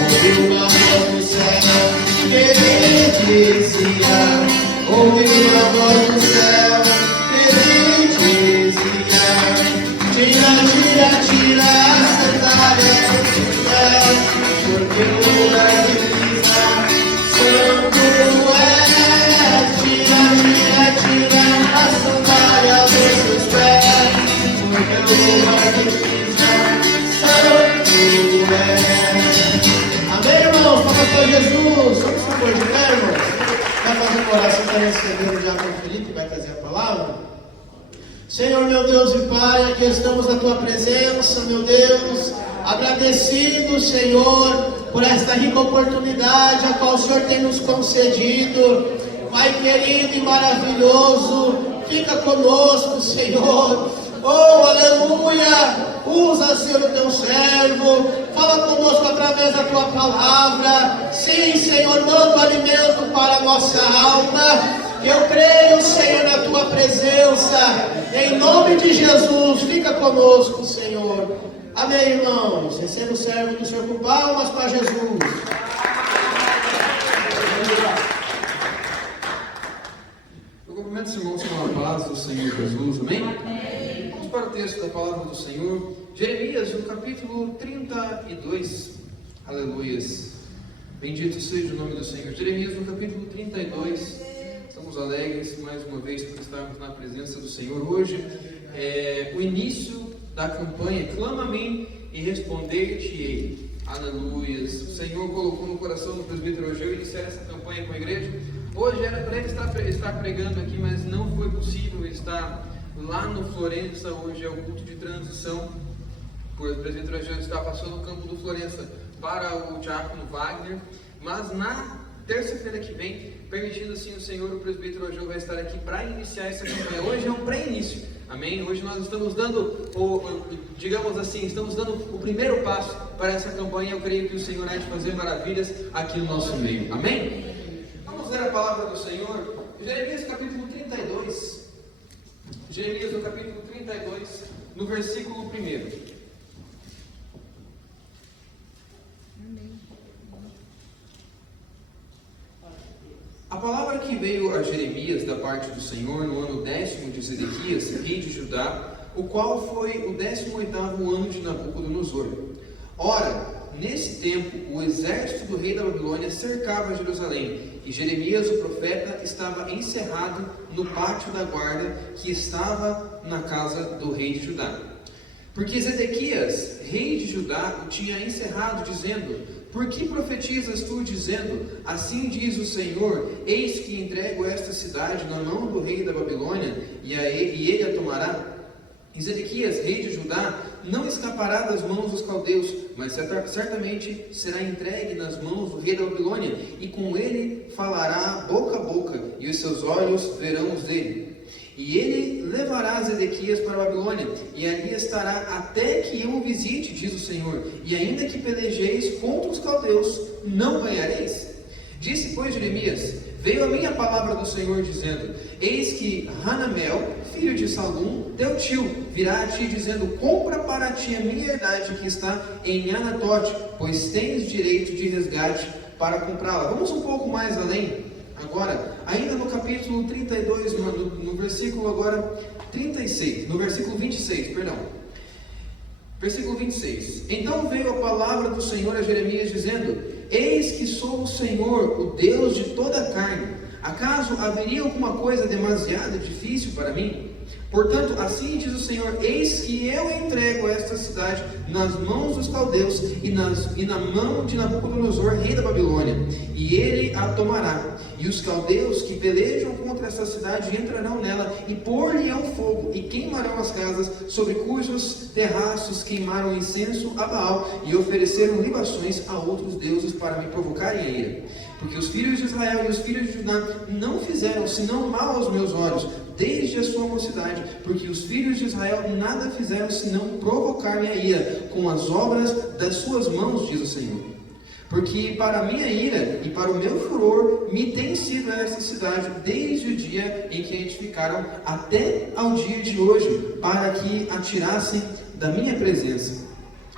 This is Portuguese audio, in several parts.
ouvi uma voz do céu que me dizia, ouvi uma voz do céu que me dizia, tira a sandália do pé, porque o lugar que pisa santo é. Tira a sandália dos seus pés, porque o lugar que pisa santo é. Amém, irmãos? Vamos para Jesus. Vamos por favor de pé, irmãos. Vai fazer uma oração para receber o diácono Felipe, que vai trazer a palavra. Senhor, meu Deus e Pai, aqui estamos na Tua presença, meu Deus, agradecido, Senhor, por esta rica oportunidade a qual o Senhor tem nos concedido. Pai querido e maravilhoso, fica conosco, Senhor. Oh, aleluia! Usa, Senhor, o Teu servo. Fala conosco através da Tua palavra. Sim, Senhor, manda o alimento para a nossa alma. Eu creio, Senhor, na Tua presença. Em nome de Jesus, fica conosco, Senhor. Amém, irmãos. Receba o servo do Senhor com palmas para Jesus. Eu cumprimento os irmãos com a paz do Senhor Jesus, amém? Vamos para o texto da palavra do Senhor, Jeremias, no capítulo 32, aleluias, bendito seja o nome do Senhor. Jeremias, no capítulo 32, estamos alegres mais uma vez por estarmos na presença do Senhor. Hoje é o início da campanha, clama a mim e responder-te-ei, aleluias. O Senhor colocou no coração do presbítero Ageu iniciar essa campanha com a igreja. Hoje era para ele estar pregando aqui, mas não foi possível. Ele está lá no Florença. Hoje é o culto de transição. O presbítero Ageu está passando o campo do Florença para o diácono Wagner. Mas na terça-feira que vem, permitindo assim o Senhor, o presbítero Ageu vai estar aqui para iniciar essa campanha. Hoje é um pré-início, amém? Hoje nós estamos dando, digamos assim, estamos dando o primeiro passo para essa campanha. Eu creio que o Senhor há de fazer maravilhas aqui no nosso meio, amém? Vamos ler a palavra do Senhor, Jeremias capítulo 32, Jeremias no capítulo 32, no versículo 1. A palavra que veio a Jeremias da parte do Senhor no ano 10º de Zedequias, rei de Judá, o qual foi o 18º ano de Nabucodonosor. Ora, nesse tempo, o exército do rei da Babilônia cercava Jerusalém, e Jeremias, o profeta, estava encerrado no pátio da guarda que estava na casa do rei de Judá. Porque Zedequias, rei de Judá, o tinha encerrado, dizendo: por que profetizas tu, dizendo, assim diz o Senhor, eis que entrego esta cidade na mão do rei da Babilônia, e ele a tomará? E Zedequias, rei de Judá, não escapará das mãos dos caldeus, mas certamente será entregue nas mãos do rei da Babilônia, e com ele falará boca a boca, e os seus olhos verão os dele. E ele levará Zedequias para a Babilônia, e ali estará até que eu o visite, diz o Senhor, e ainda que pelejeis contra os caldeus, não ganhareis. Disse, pois, Jeremias: veio a mim a palavra do Senhor, dizendo: eis que Hanamel, filho de Salum, teu tio, virá a ti, dizendo: compra para ti a minha herdade que está em Anatote, pois tens direito de resgate para comprá-la. Vamos um pouco mais além. Agora, ainda no capítulo 32, no versículo agora 36, no versículo 26, perdão. Versículo 26. Então veio a palavra do Senhor a Jeremias, dizendo: eis que sou o Senhor, o Deus de toda a carne. Acaso haveria alguma coisa demasiado difícil para mim? Portanto, assim diz o Senhor: eis que eu entrego esta cidade nas mãos dos caldeus e na mão de Nabucodonosor, rei da Babilônia, e ele a tomará. E os caldeus que pelejam contra esta cidade entrarão nela e pôr-lhe-ão fogo e queimarão as casas sobre cujos terraços queimaram incenso a Baal e ofereceram libações a outros deuses para me provocarem a ira. Porque os filhos de Israel e os filhos de Judá não fizeram senão mal aos meus olhos, desde a sua mocidade, porque os filhos de Israel nada fizeram senão provocar-me a ira com as obras das suas mãos, diz o Senhor. Porque para a minha ira e para o meu furor me tem sido esta cidade desde o dia em que a edificaram até ao dia de hoje, para que a tirassem da minha presença.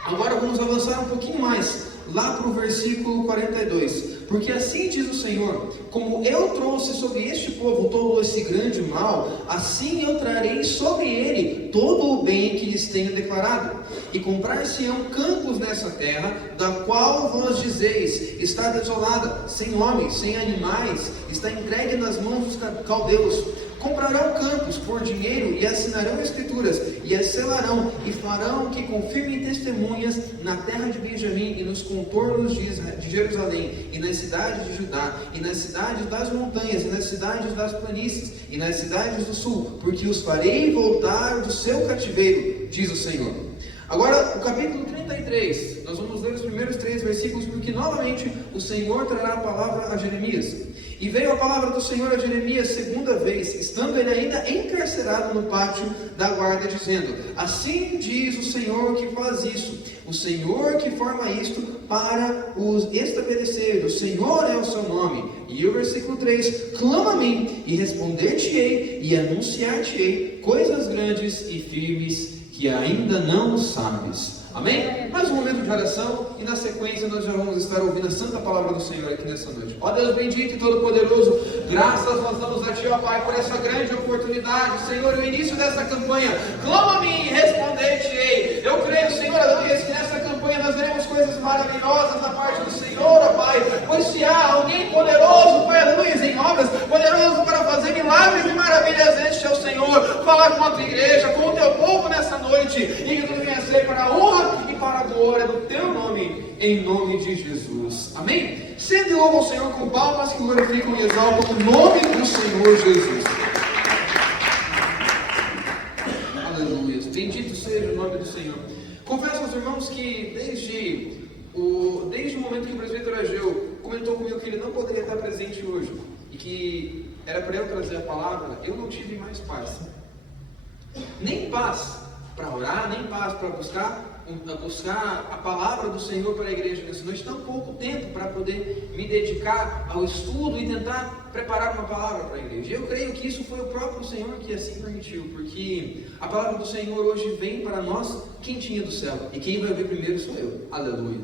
Agora vamos avançar um pouquinho mais, lá para o versículo 42. Porque assim diz o Senhor: como eu trouxe sobre este povo todo esse grande mal, assim eu trarei sobre ele todo o bem que lhes tenho declarado. E comprar-se-ão campos nessa terra, da qual vós dizeis: está desolada, sem homens, sem animais, está entregue nas mãos dos caldeus. Comprarão campos por dinheiro e assinarão escrituras, e as selarão, e farão que confirmem testemunhas na terra de Benjamim e nos contornos de Jerusalém, e nas cidades de Judá, e nas cidades das montanhas, e nas cidades das planícies, e nas cidades do sul, porque os farei voltar do seu cativeiro, diz o Senhor. Agora, o capítulo 33, nós vamos ler os primeiros 3 versículos, porque novamente o Senhor trará a palavra a Jeremias. E veio a palavra do Senhor a Jeremias segunda vez, estando ele ainda encarcerado no pátio da guarda, dizendo: assim diz o Senhor que faz isso, o Senhor que forma isto para os estabelecer, o Senhor é o seu nome. E o versículo 3: clama a mim, e responder-te-ei, e anunciar-te-ei coisas grandes e firmes que ainda não sabes. Amém? Mais um momento de oração e na sequência nós já vamos estar ouvindo a santa palavra do Senhor aqui nessa noite. Ó Deus bendito e todo-poderoso, graças nós damos a Ti, ó Pai, por essa grande oportunidade. Senhor, o início dessa campanha, clama a mim e responder-te-ei. Eu creio, Senhor, aleluia, que nessa campanha nós veremos coisas maravilhosas da parte do Senhor, ó Pai, pois se há alguém poderoso, Pai, aleluia, em obras, poderoso para fazer milagres e maravilhas, este é o Senhor. Falar com a Tua igreja, com o Teu povo nessa noite, e que tudo venha a ser para a honra e para a glória do Teu nome, em nome de Jesus. Amém? Sendo e louvam o Senhor com palmas que glorificam e exaltam o nome do Senhor Jesus. Aleluia. Bendito seja o nome do Senhor. Confesso aos irmãos que desde o momento que o presbítero Ageu comentou comigo que ele não poderia estar presente hoje e que era para eu trazer a palavra, eu não tive mais paz. Nem paz para orar, nem paz para buscar a palavra do Senhor para a igreja nessa noite, tão pouco tempo para poder me dedicar ao estudo e tentar preparar uma palavra para a igreja. Eu creio que isso foi o próprio Senhor que assim permitiu, porque a palavra do Senhor hoje vem para nós quentinha do céu, e quem vai ouvir primeiro sou eu. Aleluia.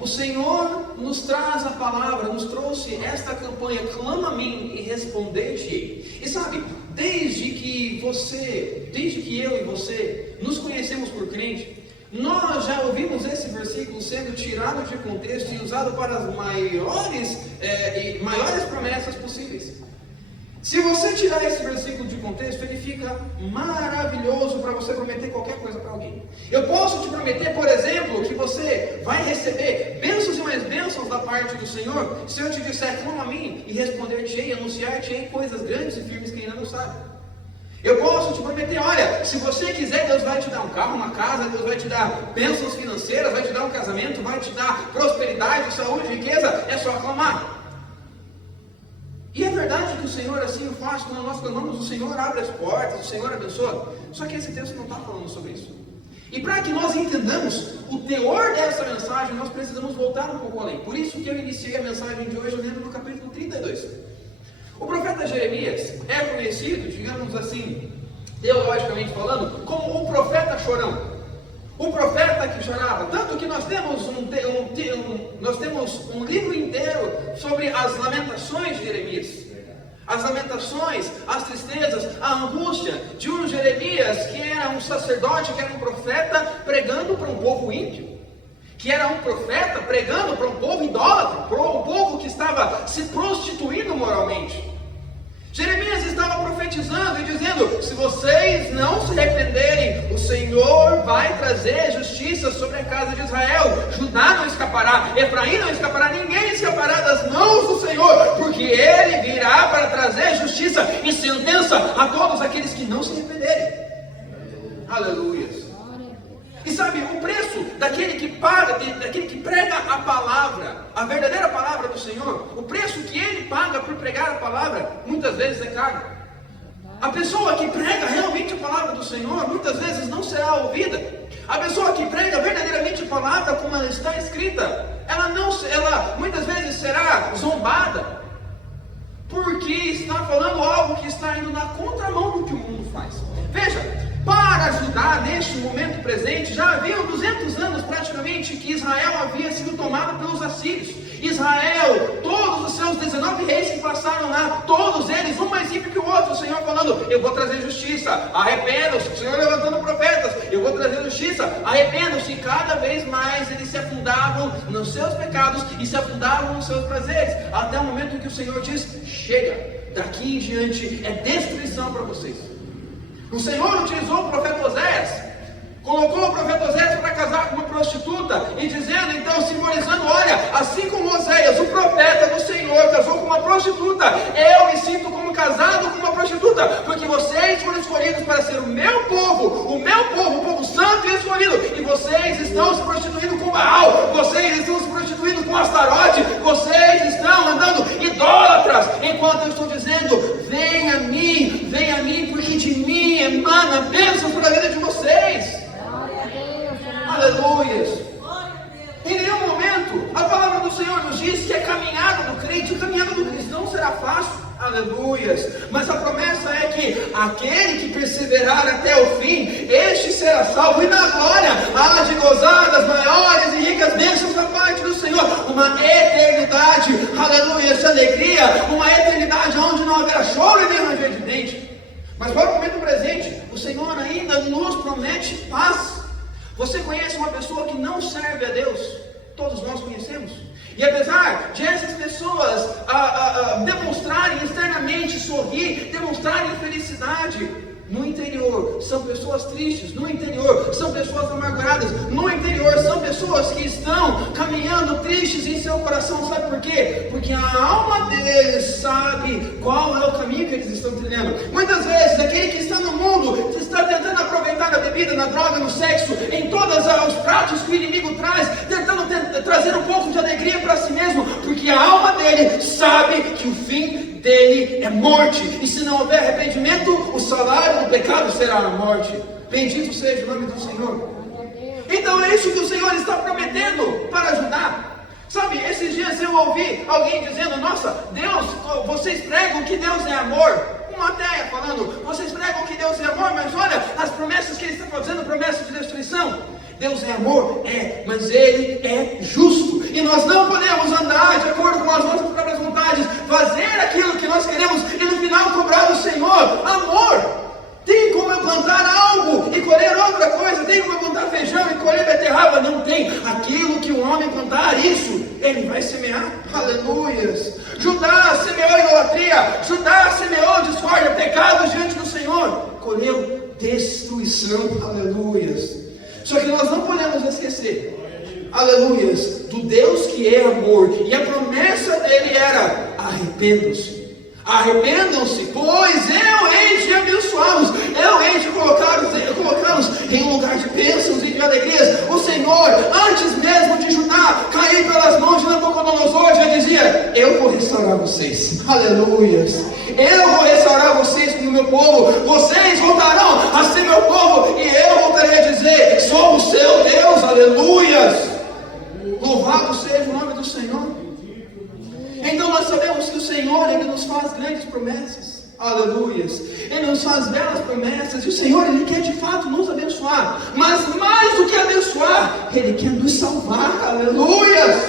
O Senhor nos traz a palavra, nos trouxe esta campanha: clama a mim e responder-te-ei. E sabe, desde que eu e você nos conhecemos por crente, nós já ouvimos esse versículo sendo tirado de contexto e usado para as maiores promessas possíveis. Se você tirar esse versículo de contexto, ele fica maravilhoso para você prometer qualquer coisa para alguém. Eu posso te prometer, por exemplo, que você vai receber bênçãos e mais bênçãos da parte do Senhor, se eu te disser: clama a mim e responder-te-ei, anunciar-te-ei coisas grandes e firmes que ainda não sabe. Eu posso te prometer: olha, se você quiser, Deus vai te dar um carro, uma casa, Deus vai te dar bênçãos financeiras, vai te dar um casamento, vai te dar prosperidade, saúde, riqueza, é só clamar. E é verdade que o Senhor assim o faz. Quando nós clamamos, o Senhor abre as portas, o Senhor abençoa. Só que esse texto não está falando sobre isso. E para que nós entendamos o teor dessa mensagem, nós precisamos voltar um pouco além. Por isso que eu iniciei a mensagem de hoje lendo no capítulo 32. O profeta Jeremias é conhecido, digamos assim, teologicamente falando, como o profeta chorão. O profeta que chorava. Tanto que nós temos um livro inteiro sobre as lamentações de Jeremias. As lamentações, as tristezas, a angústia de um Jeremias que era um sacerdote, que era um profeta pregando para um povo ímpio. Que era um profeta pregando para um povo idólatra, para um povo que estava se prostituindo moralmente. Jeremias estava profetizando e dizendo: se vocês não se arrependerem, o Senhor vai trazer justiça sobre a casa de Israel. Judá não escapará, Efraim não escapará, ninguém escapará das mãos do Senhor, porque Ele virá para trazer justiça e sentença a todos aqueles que não se arrependerem. Aleluia. E sabe, o preço daquele que paga, daquele que prega a palavra, a verdadeira palavra do Senhor, o preço que ele paga por pregar a palavra, muitas vezes é caro. A pessoa que prega realmente a palavra do Senhor, muitas vezes não será ouvida. A pessoa que prega verdadeiramente a palavra como ela está escrita, ela muitas vezes será zombada, porque está falando algo que está indo na contramão do que o mundo faz. Veja, para ajudar neste momento momento presente, já haviam 200 anos praticamente que Israel havia sido tomado pelos assírios. Israel, todos os seus 19 reis que passaram lá, todos eles, um mais ímpio que o outro, o Senhor falando, eu vou trazer justiça, arrependam-se, o Senhor levantando profetas, eu vou trazer justiça, arrependam-se, e cada vez mais eles se afundavam nos seus pecados e se afundavam nos seus prazeres, até o momento em que o Senhor diz, chega, daqui em diante é destruição para vocês. O Senhor utilizou o profeta Oséias, colocou o profeta Oséias para casar com uma prostituta, e dizendo, então, simbolizando, olha, assim como Oséias, o profeta do Senhor, casou com uma prostituta, eu me sinto como casado com uma prostituta, porque vocês foram escolhidos para ser o povo santo e escolhido, e vocês estão se prostituindo com Baal, vocês estão se prostituindo com Astarote, vocês estão andando idólatras, enquanto eu estou dizendo, venha a mim, porque de mim emana bênçãos para a vida de vocês. Aleluias. Em nenhum momento a palavra do Senhor nos diz que a caminhada do crente não será fácil. Aleluias. Mas a promessa é que aquele que perseverar até o fim, este será salvo, e na glória há de gozar das maiores e ricas bênçãos da parte do Senhor, uma eternidade, aleluia, de alegria, uma eternidade onde não haverá choro e nem ranger de dente. Mas para o momento presente, o Senhor ainda nos promete paz. Você conhece uma pessoa que não serve a Deus? Todos nós conhecemos. E apesar de essas pessoas demonstrarem externamente sorrir, demonstrarem felicidade, no interior são pessoas tristes, no interior são pessoas amarguradas, no interior são pessoas que estão caminhando tristes em seu coração. Sabe por quê? Porque a alma deles sabe qual é o caminho que eles estão trilhando. Muitas vezes aquele que está no mundo está tentando aproveitar a bebida, na droga, no sexo, em todos os pratos que o inimigo traz, tentando trazer um pouco de alegria para si mesmo, porque a alma dele sabe que o fim dele é morte, e se não houver arrependimento, o salário do pecado será a morte. Bendito seja o nome do Senhor. Então é isso que o Senhor está prometendo para ajudar. Sabe, esses dias eu ouvi alguém dizendo, nossa, Deus, vocês pregam que Deus é amor. Uma ateia falando, vocês pregam que Deus é amor, mas olha as promessas que Ele está fazendo, promessas de destruição. Deus é amor? É, mas Ele é justo, e nós não podemos andar de acordo com as nossas próprias vontades, fazer aquilo que nós queremos e no final cobrar do Senhor amor. Tem como eu plantar algo e colher outra coisa? Tem como eu plantar feijão e colher beterraba? Não tem. Aquilo que o homem plantar, isso ele vai semear. Aleluias. Judá semeou idolatria, Judá semeou discórdia, pecados diante do Senhor, colheu destruição. Aleluias. Só que nós não podemos esquecer, aleluias, do Deus que é amor, e a promessa dele era, arrependam-se, pois eu hei de abençoá-los, eu hei de colocá-los em um lugar de bênçãos e de alegrias. O Senhor, antes mesmo de Judá cair pelas mãos de Nabucodonosor, já dizia, eu vou restaurar vocês, aleluias, eu vou restaurar vocês como meu povo, vocês voltarão a ser meu povo, e eu voltarei a dizer, sou o seu Deus, aleluias. Louvado seja o nome do Senhor. Então nós sabemos que o Senhor, Ele nos faz grandes promessas, aleluias, Ele nos faz belas promessas, e o Senhor, Ele quer de fato nos abençoar, mas mais do que abençoar, Ele quer nos salvar, aleluias,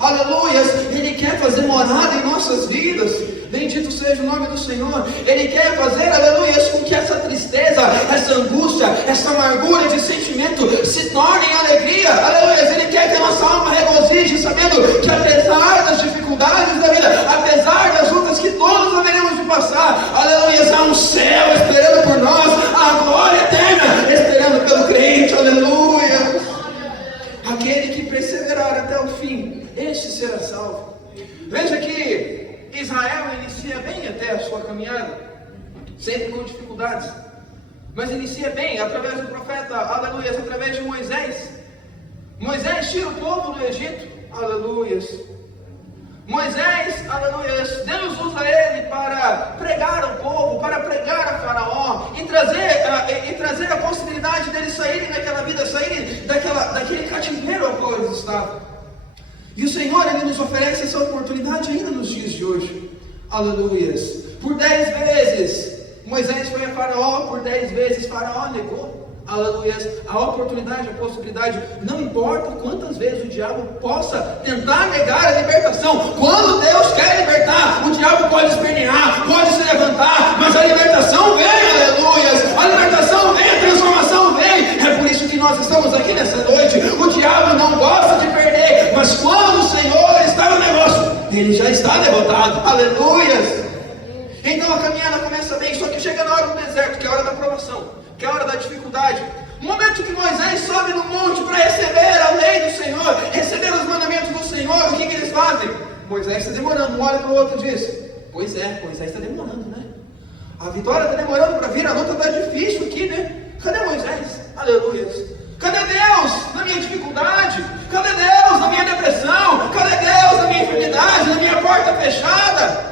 aleluias, Ele quer fazer morada em nossas vidas. Bendito seja o nome do Senhor. Ele quer fazer, aleluia, com que essa tristeza, essa angústia, essa amargura de sentimento se torne em alegria, aleluia. Ele quer que a nossa alma regozije, sabendo que apesar das dificuldades da vida, apesar das lutas que todos haveremos de passar, aleluia, há um céu esperando por nós, a glória eterna esperando pelo crente, aleluia. Aquele que perseverar até o fim, este será salvo. Veja que Israel inicia bem até a sua caminhada, sempre com dificuldades, mas inicia bem através do profeta, aleluia, através de Moisés. Moisés tira o povo do Egito, aleluia. Moisés, aleluia, Deus usa ele para pregar ao povo, para pregar a Faraó, e trazer a possibilidade deles saírem daquela vida, saírem daquele cativeiro ao qual eles estavam. E o Senhor, Ele nos oferece essa oportunidade ainda nos dias de hoje. Aleluias. Por 10 vezes Moisés foi a Faraó, por 10 vezes Faraó negou. aleluia, a oportunidade, a possibilidade, não importa quantas vezes o diabo possa tentar negar a libertação, quando Deus quer libertar, o diabo pode espernear, pode se levantar, mas a libertação vem, aleluia, a libertação vem, a transformação vem. É por isso que nós estamos aqui nessa noite. O diabo não gosta de perder, mas quando o Senhor está no negócio, ele já está derrotado, aleluia. Então a caminhada começa bem, só que chega na hora do deserto, que é a hora da provação, que é a hora da dificuldade. O momento que Moisés sobe no monte para receber a lei do Senhor, receber os mandamentos do Senhor, o que eles fazem? Moisés está demorando, um olha para o outro e diz: pois é, Moisés está demorando, né? A vitória está demorando para vir, a luta está difícil aqui, né? Cadê Moisés? Aleluia. Cadê Deus na minha dificuldade? Cadê Deus na minha depressão? Cadê Deus na minha enfermidade, na minha porta fechada?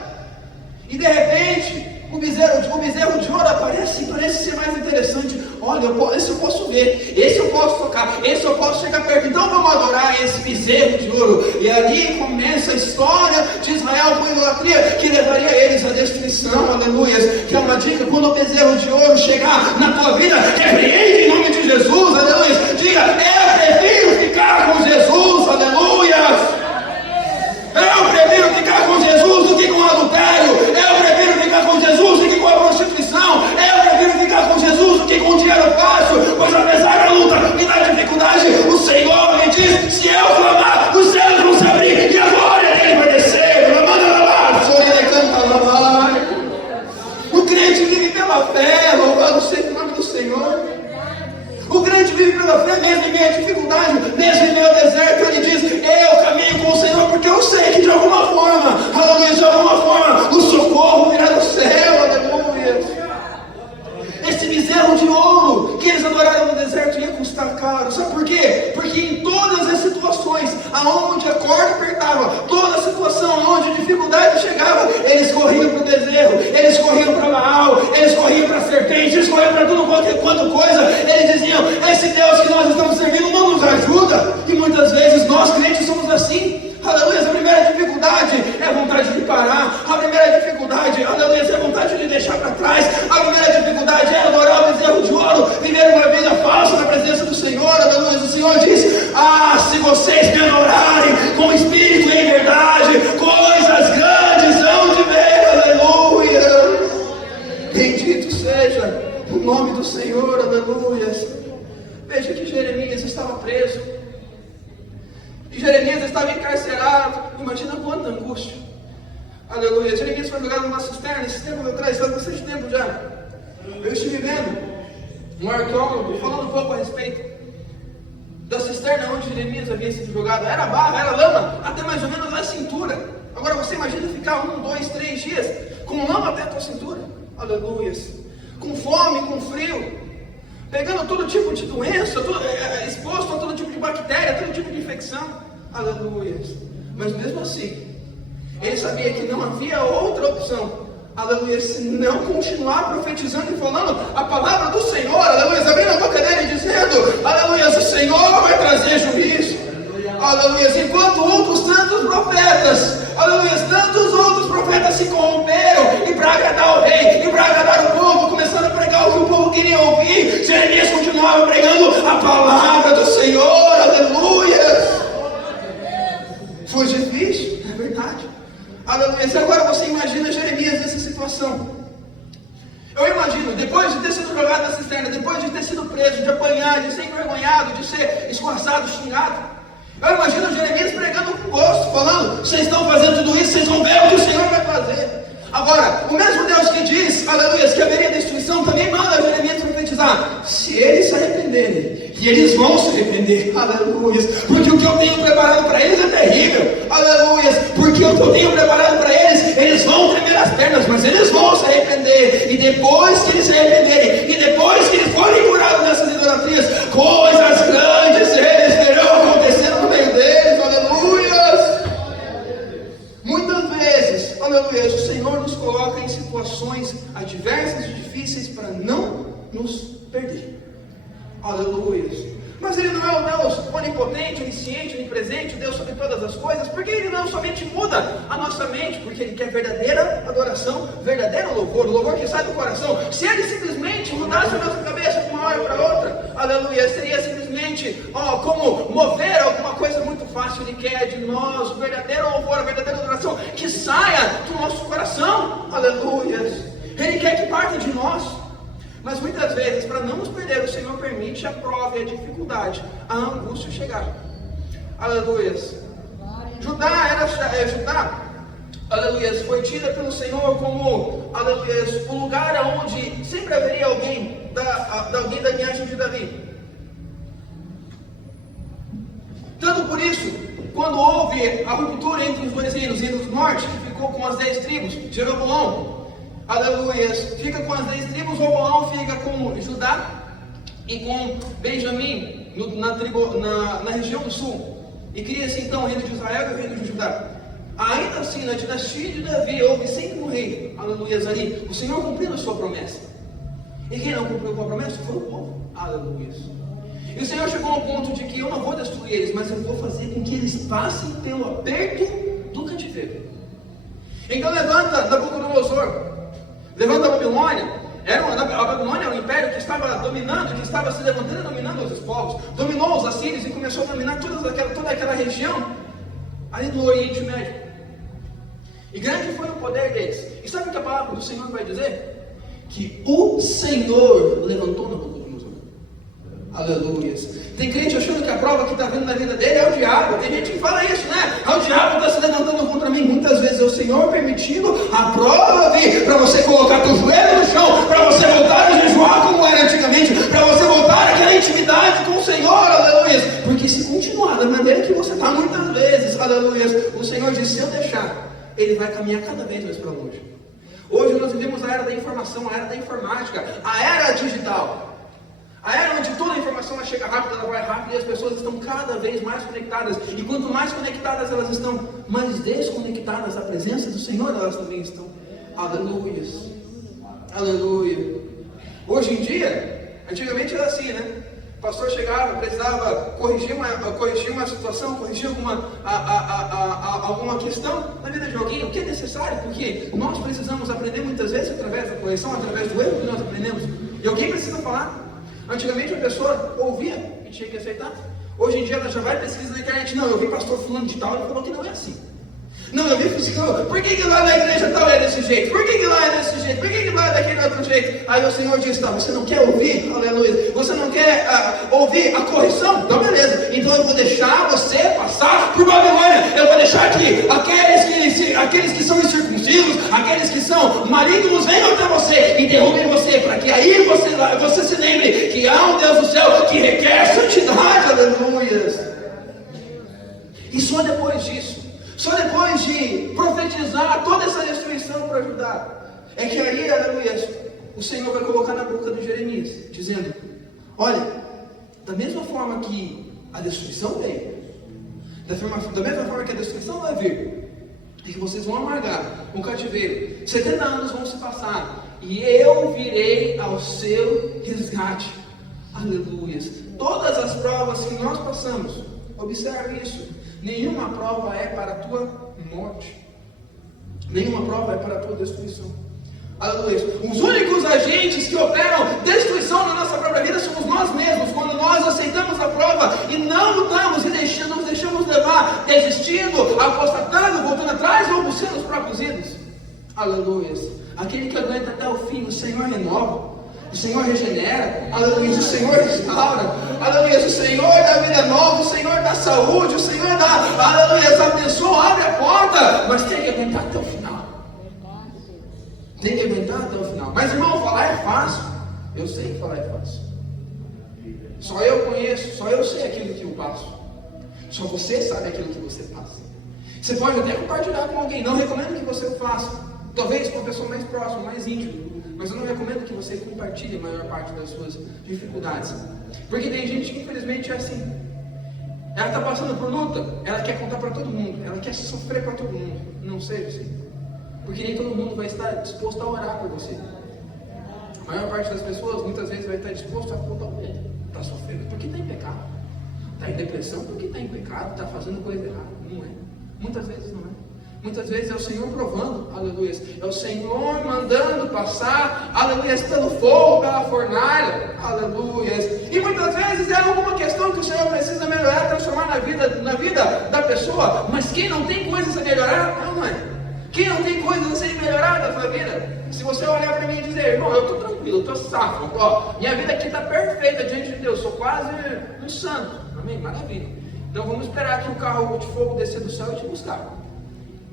E de repente, o bezerro de ouro parece ser mais interessante. Olha, esse eu posso ver, esse eu posso tocar, esse eu posso chegar perto. Então vamos adorar esse bezerro de ouro. E ali começa a história de Israel com idolatria, que levaria eles à destruição, aleluia. Que é uma dica: quando o bezerro de ouro chegar na tua vida, repreende em nome de Jesus, aleluia. Diga: eu prefiro ficar com Jesus, aleluia. Eu prefiro ficar com Jesus do que com o adultério. Eu prefiro ficar com Jesus do que com a prostituição. Eu prefiro ficar com Jesus do que com o dinheiro fácil. Pois apesar da luta e da dificuldade, o Senhor me diz: se eu clamar, os céus vão se abrir e a glória dele vai descer. O crente vive pela fé, louvado seja o nome do Senhor. O crente vive pela fé, mesmo em meio à dificuldade, mesmo em meio ao deserto. Ele diz: eu caminho com o Senhor, porque eu sei que de alguma forma, aleluia, de alguma forma, o socorro virá do céu, aleluia. Esse bezerro de ouro que eles adoraram no deserto ia custar caro. Sabe por quê? Porque em todas as situações aonde a corda apertava, toda a situação onde a dificuldade chegava, eles corriam para o bezerro, eles corriam para Baal, eles corriam para a serpente, eles corriam para tudo quanto coisa. Eles diziam: esse Deus que nós estamos servindo não nos ajuda. E muitas vezes nós crentes somos assim. Aleluia, a primeira dificuldade é a vontade de parar. A primeira dificuldade, aleluia, é a vontade de deixar para trás. A primeira dificuldade é adorar o bezerro de ouro, viver uma vida falsa na presença do Senhor, aleluia. O Senhor diz: ah, se vocês me adorarem com espírito e em verdade, coisas grandes hão de ver, aleluia. Bendito seja o nome do Senhor, aleluia. Veja que Jeremias estava preso. E Jeremias estava encarcerado. Imagina quanta angústia. Aleluia. Jeremias foi jogado numa cisterna. Esses tempos atrás, faz bastante tempo já. Eu estive vendo um arqueólogo falando um pouco a respeito da cisterna onde Jeremias havia sido jogado. Era barra, era lama, até mais ou menos na cintura. Agora você imagina ficar 1, 2, 3 dias com lama até a tua cintura. Aleluia. Com fome, com frio, pegando todo tipo de doença, exposto a todo tipo de bactéria, todo tipo de infecção. Aleluia. Mas mesmo assim, ele sabia que não havia outra opção, aleluia, se não continuar profetizando e falando a palavra do Senhor, aleluia, abrindo a boca dele e dizendo: aleluia, o Senhor vai trazer juízo. Aleluia, enquanto outros tantos profetas, aleluia, tantos outros profetas se corromperam, e para agradar o rei, e para agradar o povo, começaram a pregar o que o povo queria ouvir, Jeremias continuava pregando a palavra do Senhor, aleluia. Foi difícil, é verdade, aleluia. E agora você imagina Jeremias nessa situação. Eu imagino, depois de ter sido jogado na cisterna, depois de ter sido preso, de apanhar, de ser envergonhado, de ser escorraçado, xingado, eu imagino Jeremias pregando com gosto, falando: vocês estão fazendo tudo isso, vocês vão ver o que o Senhor vai fazer. Agora, o mesmo Deus que diz, aleluia, que haveria destruição, também manda Jeremias profetizar: se eles se arrependerem, e eles vão se arrepender, aleluia, porque o que eu tenho preparado para eles é terrível, aleluia, porque o que eu tenho preparado para eles, eles vão tremer as pernas, mas eles vão se arrepender, e depois que eles se arrependerem, e depois que eles forem curados dessas idolatrias, coisas grandes eles verão acontecendo no meio deles, aleluia. Muitas vezes, aleluia, o Senhor nos coloca em situações adversas e difíceis para não nos perder. Aleluia. Mas Ele não é o Deus onipotente, onisciente, onipresente, o Deus sobre todas as coisas, porque Ele não somente muda a nossa mente, porque Ele quer verdadeira adoração, verdadeiro louvor, o louvor que sai do coração. Se Ele simplesmente mudasse a nossa cabeça com uma vai para outra. Aleluia. Seria simplesmente como mover alguma coisa muito fácil. Ele quer de nós o verdadeiro louvor, a verdadeira adoração que saia do nosso coração. Aleluia. Ele quer que parta de nós. Mas muitas vezes, para não nos perder, o Senhor permite a prova e a dificuldade, a angústia chegar. Aleluia. Judá, aleluia, foi tida pelo Senhor como, aleluia, o lugar onde sempre haveria alguém da linhagem de Davi. Tanto por isso, quando houve a ruptura entre os dois reinos, o do norte, que ficou com as 10 tribos, Jeroboão, aleluia, fica com as 10 tribos, Roboão fica com Judá e com Benjamim, na região do sul. E cria-se então o reino de Israel e o reino de Judá. Ainda assim, na dinastia de Davi, houve sempre um rei, aleluia, ali, o Senhor cumprindo a sua promessa. E quem não cumpriu com a promessa foi o povo, aleluia. E o Senhor chegou ao ponto de que eu não vou destruir eles, mas eu vou fazer com que eles passem pelo aperto do cativeiro. Então levanta Nabucodonosor, levanta a Babilônia. A Babilônia era um império que estava dominando, que estava se levantando e dominando outros povos. Dominou os assírios e começou a dominar toda aquela região ali do Oriente Médio. E grande foi o poder deles. E sabe o que a palavra do Senhor vai dizer? Que o Senhor levantou Nabucodonosor. Aleluia. Tem crente achando que a prova que está vindo na vida dele é o diabo. Tem gente que fala isso, né? O diabo está se levantando contra mim. Muitas vezes é o Senhor permitindo a prova vir para você colocar teu joelho no chão, para você voltar a jejuar como era antigamente, para você voltar àquela intimidade com o Senhor, aleluia. Porque se continuar da maneira que você está muitas vezes, aleluia, o Senhor diz, se eu deixar, ele vai caminhar cada vez mais para longe. Hoje nós vivemos a era da informação, a era da informática, a era digital. A era onde toda a informação chega rápido, ela vai rápido e as pessoas estão cada vez mais conectadas. E quanto mais conectadas elas estão, mais desconectadas da presença do Senhor elas também estão. Aleluia. Aleluia. Hoje em dia, antigamente era assim, né? O pastor chegava, precisava corrigir uma situação, corrigir alguma questão na vida de alguém, o que é necessário, porque nós precisamos aprender muitas vezes através da correção, através do erro que nós aprendemos. E alguém precisa falar. Antigamente a pessoa ouvia e tinha que aceitar. Hoje em dia ela já vai pesquisar na internet. Não, eu vi pastor fulano de tal, ele falou que não é assim. Não, eu vi por que lá na igreja tal é desse jeito? Por que lá é desse jeito? Por que lá é daquele outro jeito? Aí o Senhor diz, tá, você não quer ouvir? Aleluia. Você não quer ouvir a correção? Então beleza. Então eu vou deixar você passar por Babilônia. Eu vou deixar que aqueles que são incircuncisos, aqueles que são malignos, venham até você e derrubem você, para que aí você se lembre que há um Deus do céu que requer santidade. Aleluia. E só depois disso, só depois de profetizar toda essa destruição para ajudar, é que aí, aleluia, o Senhor vai colocar na boca de Jeremias, dizendo, olha, da mesma forma que a destruição veio, da mesma forma que a destruição vai vir, e que vocês vão amargar o cativeiro, 70 anos vão se passar, e eu virei ao seu resgate. Aleluia. Todas as provas que nós passamos, observe isso, nenhuma prova é para a tua morte. Nenhuma prova é para a tua destruição. Aleluia. Os únicos agentes que operam destruição na nossa própria vida somos nós mesmos. Quando nós aceitamos a prova e não lutamos e nos deixamos levar, desistindo, apostatando, voltando atrás ou buscando os próprios ídolos. Aleluia. Aquele que aguenta até o fim, o Senhor renova. O Senhor regenera, aleluia, o Senhor restaura, aleluia, o Senhor dá vida nova, o Senhor dá saúde, o Senhor dá, aleluia, abençoa, abre a porta, mas tem que aguentar até o final. Tem que aguentar até o final. Mas irmão, falar é fácil. Eu sei que falar é fácil. Só eu conheço, só eu sei aquilo que eu passo. Só você sabe aquilo que você passa. Você pode até compartilhar com alguém, não recomendo que você o faça. Talvez com a pessoa mais próxima, mais íntima. Mas eu não recomendo que você compartilhe a maior parte das suas dificuldades. Porque tem gente que infelizmente é assim. Ela está passando por luta, ela quer contar para todo mundo, ela quer sofrer para todo mundo. Não seja assim. Porque nem todo mundo vai estar disposto a orar por você. A maior parte das pessoas muitas vezes vai estar disposto a apontar o dedo. Está sofrendo porque está em pecado. Está em depressão porque está em pecado, está fazendo coisa errada. Não é. Muitas vezes não é. Muitas vezes é o Senhor provando, aleluia. É o Senhor mandando passar, aleluia, pelo fogo, pela fornalha, aleluia. E muitas vezes é alguma questão que o Senhor precisa melhorar, transformar na vida da pessoa. Mas quem não tem coisas a melhorar, não é? Quem não tem coisas a serem melhoradas na vida? Se você olhar para mim e dizer, irmão, eu estou tranquilo, eu estou safo, ó, minha vida aqui está perfeita diante de Deus, sou quase um santo, amém? Maravilha. Então vamos esperar que o carro de fogo descer do céu e te buscar.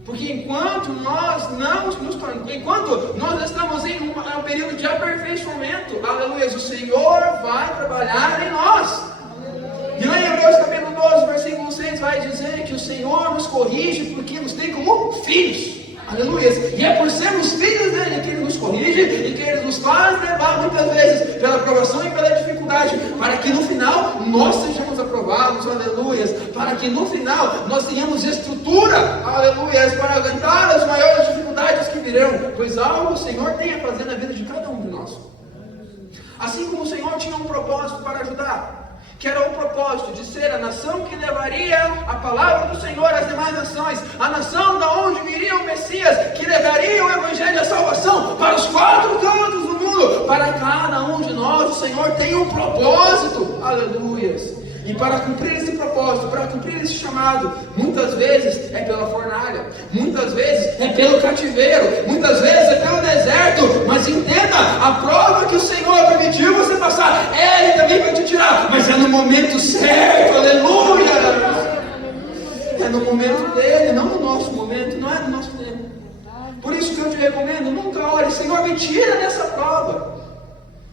Porque enquanto nós não nos tornamos, enquanto nós estamos em um período de aperfeiçoamento, aleluia, o Senhor vai trabalhar em nós. E lá em Hebreus capítulo 12, versículo 6 vai dizer que o Senhor nos corrige porque nos tem como filhos. Aleluia. E é por sermos filhos dele que ele nos corrige e que ele nos faz levar muitas vezes pela aprovação e pela dificuldade, para que no final nós sejamos aprovados, aleluia, para que no final nós tenhamos estrutura, aleluia, para aguentar as maiores dificuldades que virão, pois algo o Senhor tem a fazer na vida de cada um de nós. Assim como o Senhor tinha um propósito para ajudar, que era o propósito de ser a nação que levaria a palavra do Senhor às demais nações, a nação da onde viria o Messias, que levaria o Evangelho e a salvação para os quatro cantos do mundo. Para cada um de nós, o Senhor tem um propósito, aleluias. E para cumprir esse propósito, para cumprir esse chamado, muitas vezes é pela fornalha, muitas vezes é pelo cativeiro, muitas vezes é pelo deserto, mas entenda, a prova que o Senhor permitiu você passar, Ele também vai te tirar, mas é no momento certo, aleluia! É no momento dele, não no nosso momento, não é no nosso tempo. Por isso que eu te recomendo, nunca ore, Senhor, me tira dessa prova.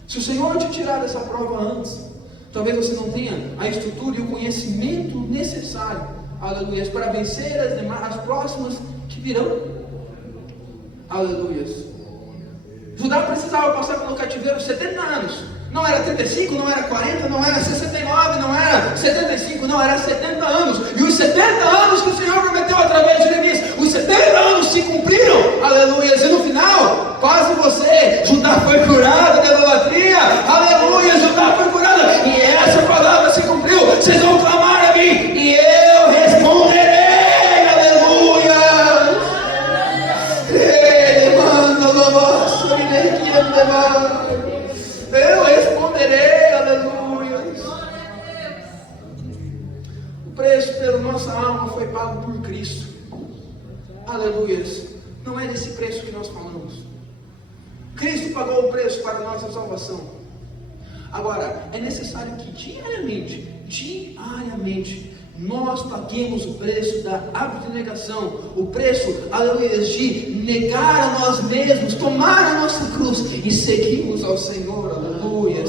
Se o Senhor te tirar dessa prova antes, talvez você não tenha a estrutura e o conhecimento necessário, aleluia, para vencer as próximas que virão, aleluia. Judá precisava passar pelo cativeiro 70 anos, não era 35, não era 40, não era 69, não era 75, não, era 70 anos, e os 70 anos que o Senhor prometeu através de Jeremias, os 70 anos se cumpriram, aleluia, e no final, quase você, Judá foi curado da idolatria, aleluia, Judá foi curado, e essa palavra se cumpriu, vocês vão clamar a mim, e eu responderei, aleluia, eu responderei, aleluia. O preço pela nossa alma foi pago por Cristo, aleluia. Não é desse preço que nós falamos. Cristo pagou o preço para a nossa salvação. Agora, é necessário que diariamente, nós paguemos o preço da abnegação, o preço, aleluia, de negar a nós mesmos, tomar a nossa cruz e seguirmos ao Senhor, aleluia.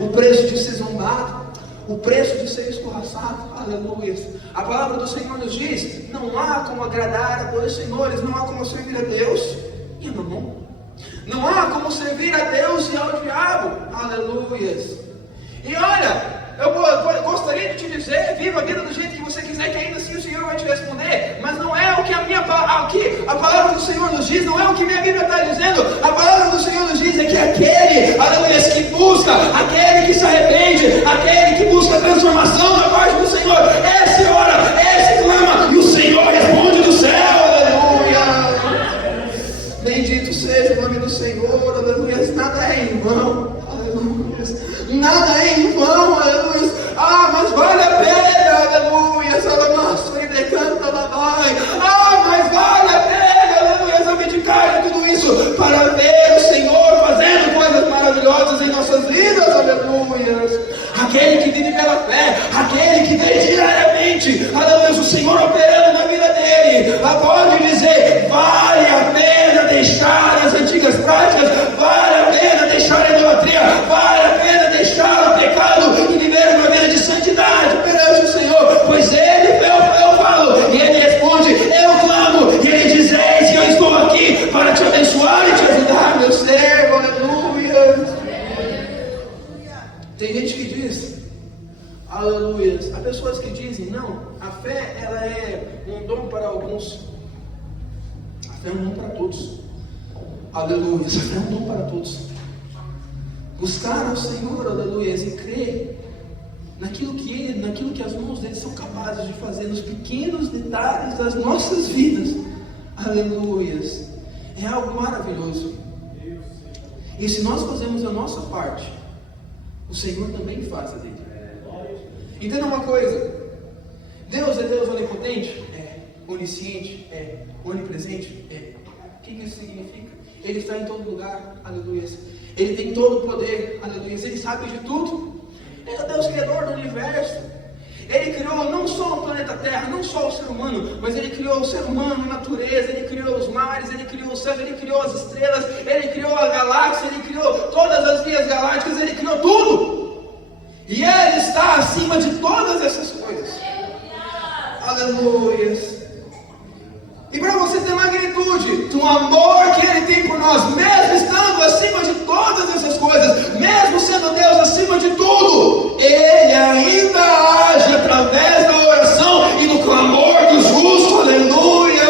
O preço de ser zombado, o preço de ser escorraçado, aleluia. A palavra do Senhor nos diz: não há como agradar a dois senhores, não há como servir a Deus e a Mamon. Não há como servir a Deus e ao diabo, aleluia. E olha, eu gostaria de te dizer, viva a vida do jeito que você quiser, que ainda assim o Senhor vai te responder, mas não é o que a palavra do Senhor nos diz, não é o que minha Bíblia está dizendo. A palavra do Senhor nos diz é que aquele, aleluia, que busca, aquele que se arrepende, aquele que busca a transformação da parte do Senhor, esse ora, esse clama, e o Senhor responde do céu, aleluia. Bendito seja o nome do Senhor, aleluia. Nada é em vão, aleluia. Nada é em vão, aleluia. Mas vale a pena, aleluia. Mas vale a pena, aleluia, abdicar de tudo isso para ver o Senhor fazendo coisas maravilhosas em nossas vidas, aleluia. Aquele que vive pela fé, aquele que vê diariamente, aleluia, o Senhor operando na vida dele, pode dizer: vale a pena deixar as antigas práticas, vale a pena deixar a idolatria, vale a pena deixar o pecado e viver uma vida de santidade perante o Senhor, pois Ele, eu falo, e Ele responde, eu clamo, e Ele diz: eis que eu estou aqui para te abençoar e te ajudar, meu servo, aleluia. Tem gente que diz, aleluia, há pessoas que dizem: não, a fé ela é um dom para alguns, a fé é um dom para todos, aleluia, a fé é um dom para todos. Buscar ao Senhor, aleluia, e crer naquilo que as mãos dele são capazes de fazer, nos pequenos detalhes das nossas vidas, Aleluias. É algo maravilhoso. E se nós fazemos a nossa parte, o Senhor também faz a dele. Entenda uma coisa: Deus é Deus onipotente? É. Onisciente? É. Onipresente? É. O que isso significa? Ele está em todo lugar, aleluia. Ele tem todo o poder, aleluia. Ele sabe de tudo. Ele é Deus criador do universo. Ele criou não só o planeta Terra, não só o ser humano, mas Ele criou o ser humano, a natureza, Ele criou os mares, Ele criou o céu, Ele criou as estrelas, Ele criou a galáxia, Ele criou todas as vias galácticas, Ele criou tudo. E Ele está acima de todas essas coisas. Aleluia. E para você ter magnitude do amor que Ele tem por nós, mesmo estando acima de todas essas coisas, mesmo sendo Deus acima de tudo, Ele ainda age através da oração e do clamor do justo, aleluia.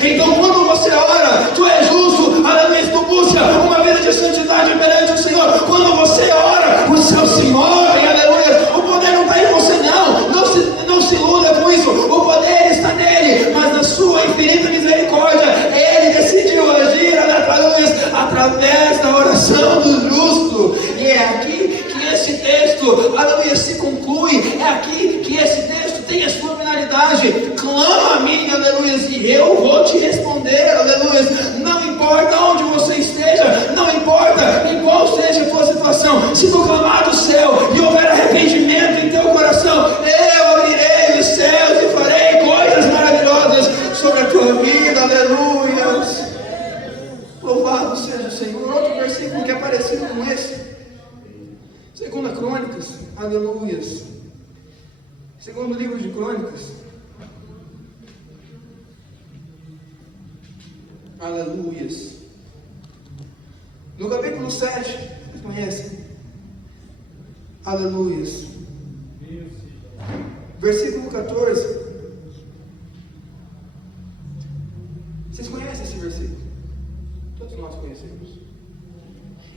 Então quando você ora, tu és justo, aleluia, tu busca uma vida de santidade perante o Senhor. Quando você ora, o céu se move, aleluia. O poder não está em você, não se iluda com isso. O poder está nele, mas na sua infinita misericórdia, Ele decidiu agir, aleluia, através da oração do justo. E é aqui que esse texto, aleluia, se conclui. É aqui que esse texto tem a sua finalidade. Clama a mim, aleluia, e eu vou te responder, aleluia. Não importa onde você esteja, não importa em qual seja a tua situação, se tu clamar do céu e houver arrependimento em teu coração, eu abrirei os céus e farei coisas maravilhosas sobre a tua vida, aleluia. Louvado seja o Senhor. Outro versículo que é parecido com esse, 2 Crônicas, aleluia. Segundo livro de Crônicas, aleluia. No capítulo 7, vocês conhecem? Aleluia. Versículo 14. Vocês conhecem esse versículo? Todos nós conhecemos.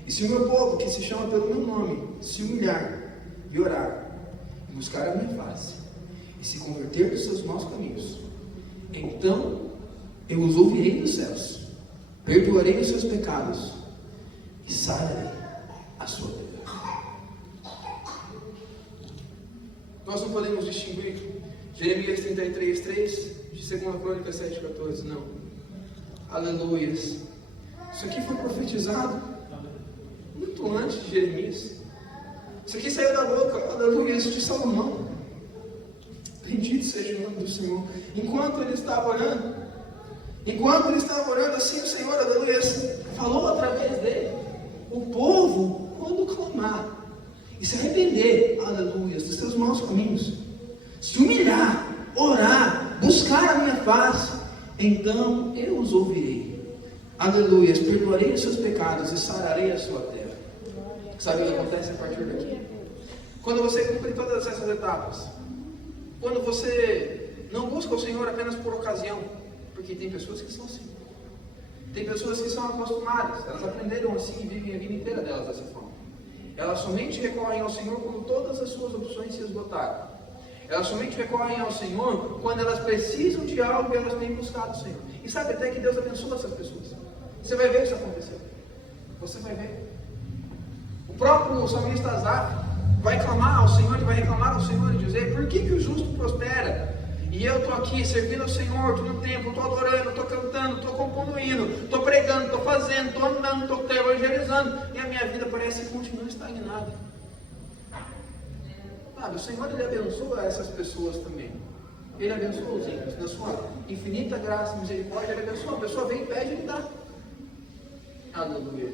E se o meu povo, que se chama pelo meu nome, se humilhar e orar, e buscar a minha face, e se converter dos seus maus caminhos, então eu os ouvirei dos céus, perdoarei os seus pecados e sararei a sua terra. Nós não podemos distinguir Jeremias 33, 3 de 2 Crônicas 7, 14, não. Aleluia. Isso aqui foi profetizado muito antes de Jeremias. Isso aqui saiu da boca, aleluia, de Salomão. Bendito seja o nome do Senhor. Enquanto ele estava orando assim, o Senhor, aleluia, falou através dele. O povo, quando clamar e se arrepender, aleluia, dos seus maus caminhos, se humilhar, orar, buscar a minha face, então eu os ouvirei. Aleluia, perdoarei os seus pecados e sararei a sua terra. Sabe o que acontece a partir daqui? Quando você cumpre todas essas etapas, quando você não busca o Senhor apenas por ocasião, porque tem pessoas que são assim. Tem pessoas que são acostumadas, elas aprenderam assim e vivem a vida inteira delas dessa forma. Elas somente recorrem ao Senhor quando todas as suas opções se esgotaram. Elas somente recorrem ao Senhor quando elas precisam de algo e elas têm buscado o Senhor. E sabe até que Deus abençoa essas pessoas. Você vai ver isso acontecer. Você vai ver. O próprio salmista Asaf vai clamar ao Senhor e vai reclamar ao Senhor e dizer: por que o justo prospera? E eu estou aqui servindo ao Senhor, estou no templo, estou adorando, estou cantando, estou compondo hino, estou pregando, estou fazendo, estou andando, estou evangelizando, e a minha vida parece que continua estagnada. Sabe, o Senhor, Ele abençoa essas pessoas também. Ele abençoa os ímpios, na sua infinita graça e misericórdia, Ele abençoa. A pessoa vem e pede, Ele dá. Aleluia.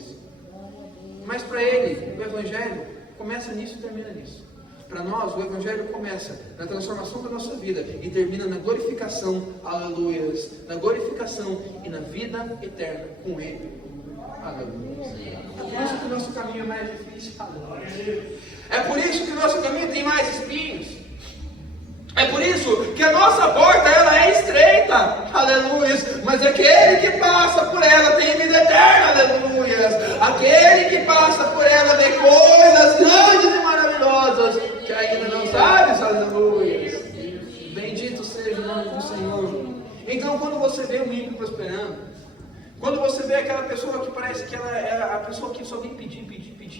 Mas para Ele, o Evangelho começa nisso e termina nisso. Para nós, o Evangelho começa na transformação da nossa vida e termina na glorificação, aleluia, na glorificação e na vida eterna com Ele. Aleluia. É por isso que o nosso caminho é mais difícil. Aleluia. É por isso que o nosso caminho tem mais espinhos. É por isso que a nossa porta ela é estreita. Aleluia. Mas aquele que passa por ela tem vida eterna. Aleluia. Aquele que passa por ela vê coisas grandes e maravilhosas que ainda não sabes. Aleluia. Bendito seja o nome do Senhor. Então, quando você vê o ímpio prosperando, quando você vê aquela pessoa que parece que ela é a pessoa que só vem pedir,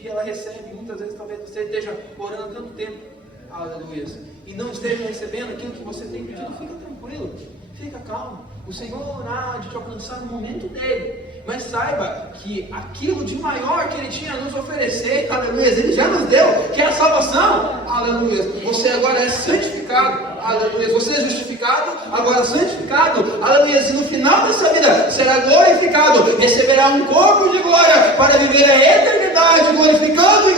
ela recebe, muitas vezes talvez você esteja orando tanto tempo, aleluia, e não esteja recebendo aquilo que você tem pedido, fica tranquilo, fica calmo, o Senhor há de te alcançar no momento dele, mas saiba que aquilo de maior que Ele tinha a nos oferecer, aleluia, Ele já nos deu, que é a salvação, aleluia, você agora é santificado, aleluia, você é justificado, agora santificado, aleluia, e no final dessa vida será glorificado, receberá um corpo de glória para viver a eternidade, glorificando e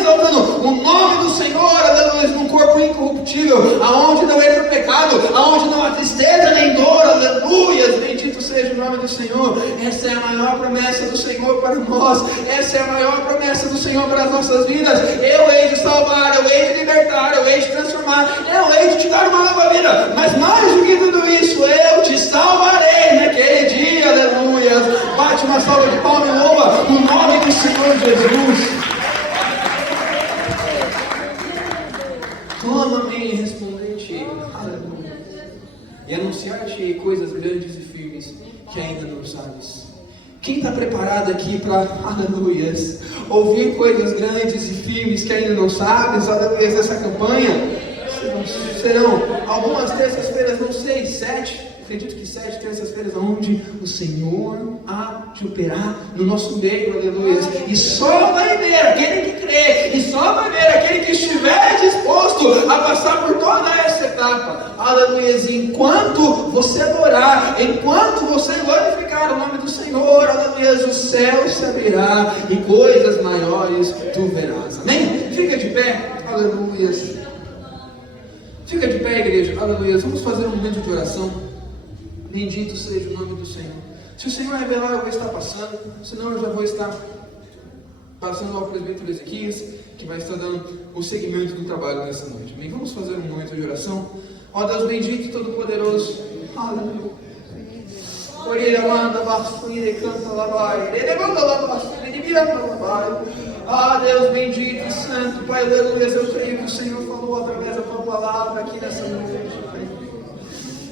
exaltando o nome do Senhor, aleluia, num corpo incorruptível, aonde não entra o pecado, aonde não há tristeza nem dor, aleluia, bendito seja o nome do Senhor. Essa é a maior promessa do Senhor para nós, essa é a maior promessa do Senhor para as nossas vidas. Eu hei de salvar, eu hei de libertar, eu hei de transformar, eu hei de te dar uma nova vida, mas mais do que tudo isso, eu te salvarei naquele dia, aleluia. Bate uma salva de palmas e louva o nome do Senhor Jesus. Clama-me e responder-te, aleluia, e anunciar-te coisas grandes e firmes que ainda não sabes. Quem está preparado aqui para, aleluia, ouvir coisas grandes e firmes que ainda não sabes, aleluia, dessa campanha? Serão algumas terças-feiras, não sei, 7, acredito que 7 terças-feiras, onde o Senhor há de operar no nosso meio, aleluia, e só vai ver aquele que crê, e só vai ver aquele que estiver disposto a passar por toda essa etapa, aleluia, enquanto você adorar, enquanto você glorificar o nome do Senhor, aleluia, o céu se abrirá e coisas maiores tu verás, amém? Fica de pé, aleluia. Fica de pé, igreja, aleluia. Vamos fazer um momento de oração. Bendito seja o nome do Senhor. Se o Senhor revelar, eu vou estar passando. Senão eu já vou estar passando ao presbítero Ezequias, que vai estar dando o segmento do trabalho nessa noite. Amém? Vamos fazer um momento de oração. Ó Deus bendito e todo-poderoso. Aleluia. Orelha manda, bastura, canta lá, vai. Ele manda lá, bastura, ele mira lá, vai. Ah, Deus bendito e santo, Pai, aleluia, eu creio que o Senhor falou através da tua palavra aqui nessa noite.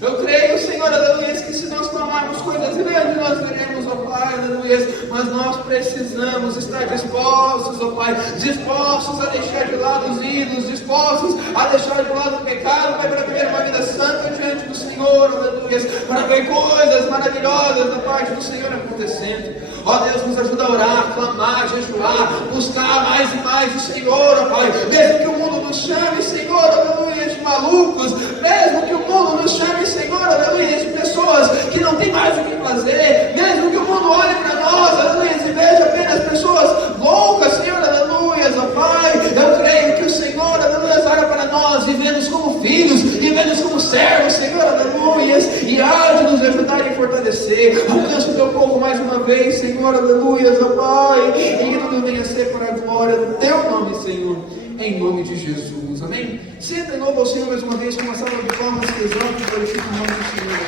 Eu creio, Senhor, aleluia, que se nós clamarmos coisas grandes, nós veremos, ó Pai, aleluia, mas nós precisamos estar dispostos, ó Pai, dispostos a deixar de lado os ídolos, dispostos a deixar de lado o pecado, Pai, para viver uma vida santa diante do Senhor, aleluia, para ver coisas maravilhosas da parte do Senhor acontecendo. Ó Deus, nos ajuda a orar, clamar, jejuar, buscar mais e mais o Senhor, ó Pai, mesmo que o mundo nos chame, Senhor, aleluia, de malucos, mesmo que o mundo nos chame, Senhor, aleluia, de pessoas que não tem mais o que fazer, mesmo que o mundo olhe para nós, aleluia, e veja apenas pessoas loucas, Senhor, aleluia, ó Pai, eu creio que o Senhor, aleluia, olha para nós, vivemos como filhos, vivemos como servos, Senhor, aleluia, e há de nos ajudar e fortalecer. Alcança o teu povo mais uma vez, Senhor, aleluia, ó Pai, e que tudo venha a ser para a glória do teu nome, Senhor, em nome de Jesus, amém? Senta de novo ao Senhor mais uma vez com uma salva de palmas, que exalte e glorifique o nome do Senhor.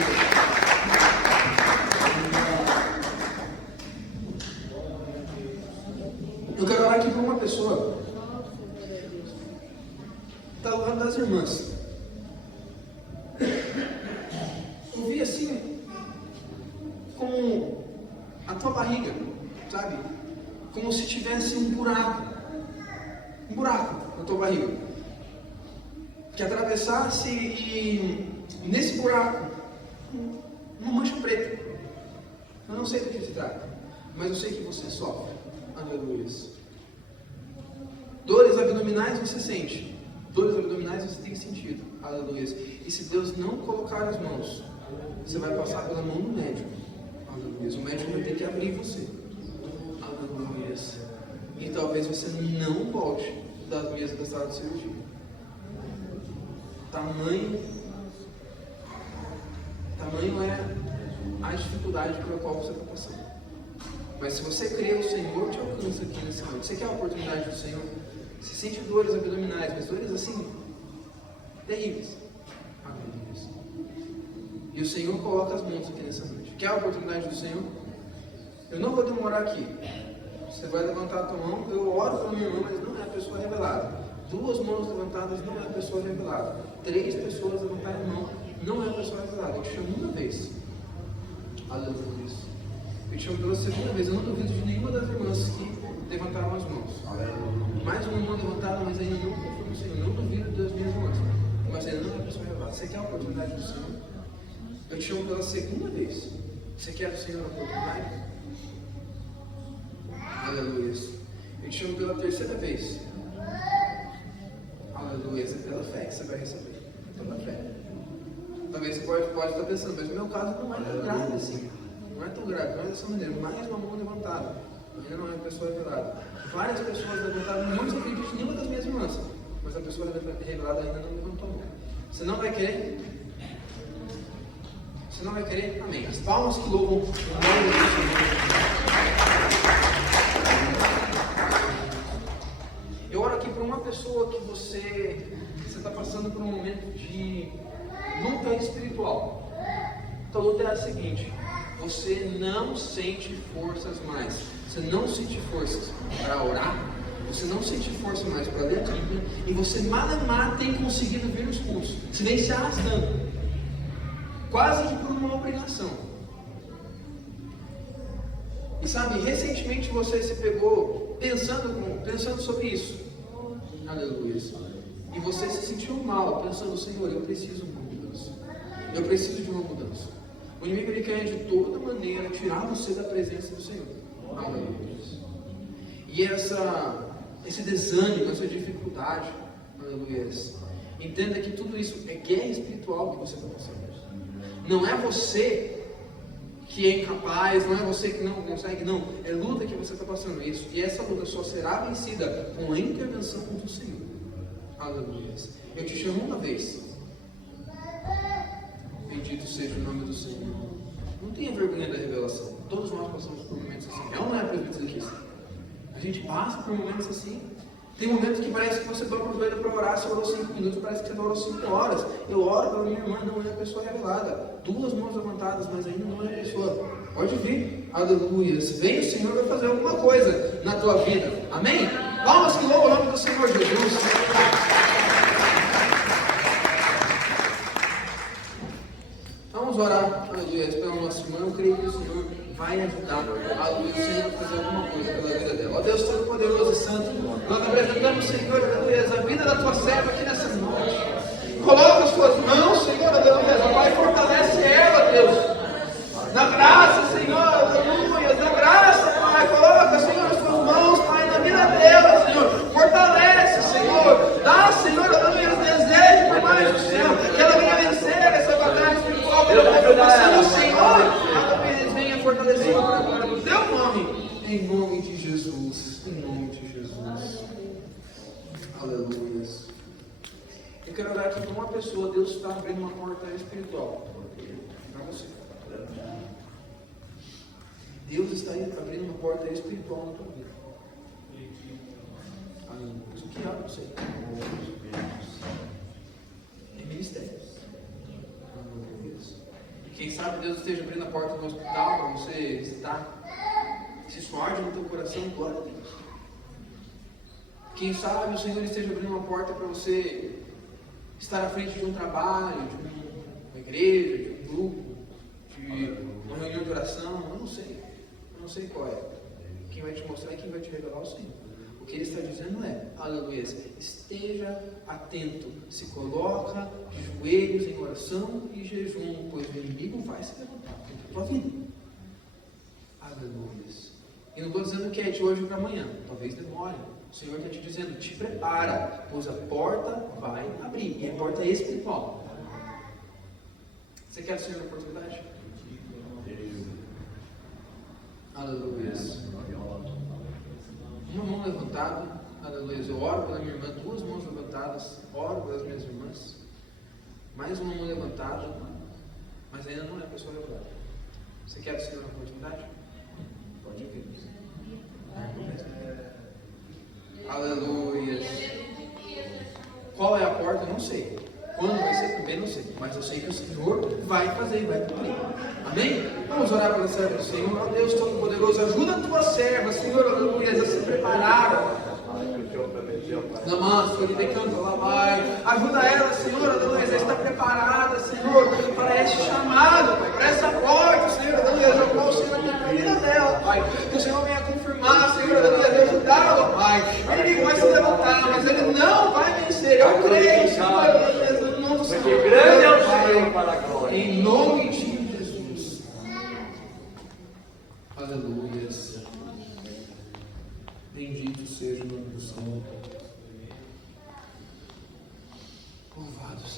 Eu quero orar aqui por uma pessoa. Está do lado das irmãs. Eu vi assim, como a tua barriga, sabe? Como se tivesse um buraco na tua barriga, que atravessasse e nesse buraco, uma mancha preta. Eu não sei do que se trata, mas eu sei que você sofre. Aleluia. Dores abdominais você sente. Dores abdominais você tem sentido. Aleluia. E se Deus não colocar as mãos, você vai passar pela mão do médico. Aleluia. O médico vai ter que abrir você. Aleluia. E talvez você não volte das mesas da sala de cirurgia. Tamanho é a dificuldade pela qual você está passando. Mas se você crê, o Senhor te alcança aqui nessa noite. Você quer a oportunidade do Senhor? Você sente dores abdominais, mas dores assim, terríveis. E o Senhor coloca as mãos aqui nessa noite. Quer a oportunidade do Senhor? Eu não vou demorar aqui. Você vai levantar a tua mão, eu oro pela minha mão, mas não é a pessoa revelada. 2 mãos levantadas não é a pessoa revelada. 3 pessoas levantarem a mão não é a pessoa revelada. Eu te chamo uma vez. Aleluia. Eu te chamo pela segunda vez. Eu não duvido de nenhuma das irmãs que levantaram as mãos. Mais uma mão levantada, mas ainda não confio no Senhor. Não duvido das minhas irmãs. Mas ainda não é a pessoa revelada. Você quer a oportunidade do Senhor? Eu te chamo pela segunda vez. Você quer do Senhor a oportunidade? Aleluia. Eu te chamo pela terceira vez. Aleluia. É pela fé que você vai receber. Pela fé. Talvez você pode estar pensando, mas no meu caso não é tão grave assim. Não é tão grave, mas dessa maneira. Mais uma mão levantada. Ainda não é a pessoa revelada. Várias pessoas levantaram, não se acredito em nenhuma das minhas irmãs. Mas a pessoa revelada ainda não levantou a mão. Você não vai querer? Você não vai querer? Amém. As palmas que louvam o nome do Senhor. Eu oro aqui para uma pessoa que você está passando por um momento de luta espiritual. Então, a luta é a seguinte: você não sente forças mais. Você não sente forças para orar. Você não sente força mais para ler a Bíblia. E você mal tem conseguido vir nos cultos. Se vem se arrastando. Quase que por uma obrigação. E sabe, recentemente você se pegou pensando sobre isso. Aleluia. E você se sentiu mal, pensando, Senhor, eu preciso de uma mudança. Eu preciso de uma mudança. O inimigo ele quer de toda maneira tirar você da presença do Senhor. Aleluia. E esse desânimo, essa dificuldade, aleluia. Entenda que tudo isso é guerra espiritual que você está passando. Não é você que é incapaz, não é você que não consegue, não. É luta que você está passando isso. E essa luta só será vencida com a intervenção do Senhor. Aleluia. Eu te chamo uma vez. Bendito seja o nome do Senhor. Não tenha vergonha da revelação. Todos nós passamos por momentos assim. É ou não é, presbítero? A gente passa por momentos assim. Tem momentos que parece que você dobra o joelho para orar, você orou 5 minutos, parece que você orou 5 horas. Eu oro pela minha irmã, não é a pessoa revelada. 2 mãos levantadas, mas ainda não é a pessoa. Pode vir, aleluia. Vem, o Senhor vai fazer alguma coisa na tua vida. Amém? Palmas que louvam o nome do Senhor Jesus. Vamos orar, aleluia, pela nossa irmã. Eu creio que o Senhor vai ajudar, aleluia, o Senhor a fazer alguma coisa pela vida dela. Ó Deus Todo-Poderoso e Santo, nós apresentamos, Senhor, aleluia, a vida da tua serva aqui nessa noite. Coloca as tuas mãos, Senhor, aleluia, Pai, fortalece ela, Deus. Na graça, Senhor, aleluia, na graça, Pai, coloca, Senhor, as tuas mãos, Pai, na vida dela, Senhor. Fortalece, Senhor. Dá, Senhor, aleluia, os desejos por mais do céu, que ela venha vencer essa batalha espiritual que ela está passando, Senhor. Fortalecendo para a glória do teu nome, em nome de Jesus, em nome de Jesus, aleluia. Eu quero orar aqui para uma pessoa. Deus está abrindo uma porta espiritual para você. Deus está abrindo uma porta espiritual na tua vida. Aleluia. O que é? Não sei. É ministério. Quem sabe Deus esteja abrindo a porta do hospital para você visitar. Se isso arde no teu coração, glória a Deus. Quem sabe o Senhor esteja abrindo uma porta para você estar à frente de um trabalho, de uma igreja, de um grupo, de uma reunião de oração. Eu não sei qual é. Quem vai te mostrar e quem vai te revelar é o Senhor. O que ele está dizendo é, aleluia, esteja atento, se coloca de joelhos em oração e jejum, pois o inimigo vai se levantar contra a tua vida. Aleluia. E não estou dizendo que é de hoje para amanhã, talvez demore. O Senhor está te dizendo, te prepara, pois a porta vai abrir, e a porta é espiritual. Você quer o Senhor na oportunidade? Aleluia. Uma mão levantada, aleluia. Eu oro pela minha irmã, 2 mãos levantadas, oro pelas minhas irmãs. Mais uma mão levantada, mas ainda não é a pessoa revelada. Você quer do Senhor na oportunidade? Pode vir. Aleluia. Qual é a porta? Eu não sei. Quando vai ser também não sei. Mas eu sei que o Senhor vai fazer e vai cumprir. Amém? Vamos orar pela serva do Senhor. Ó Deus Todo-Poderoso, ajuda a tua serva, Senhor, aleluia, a se preparar. Ajuda ela, Senhor, aleluia, a estar preparada, Senhor,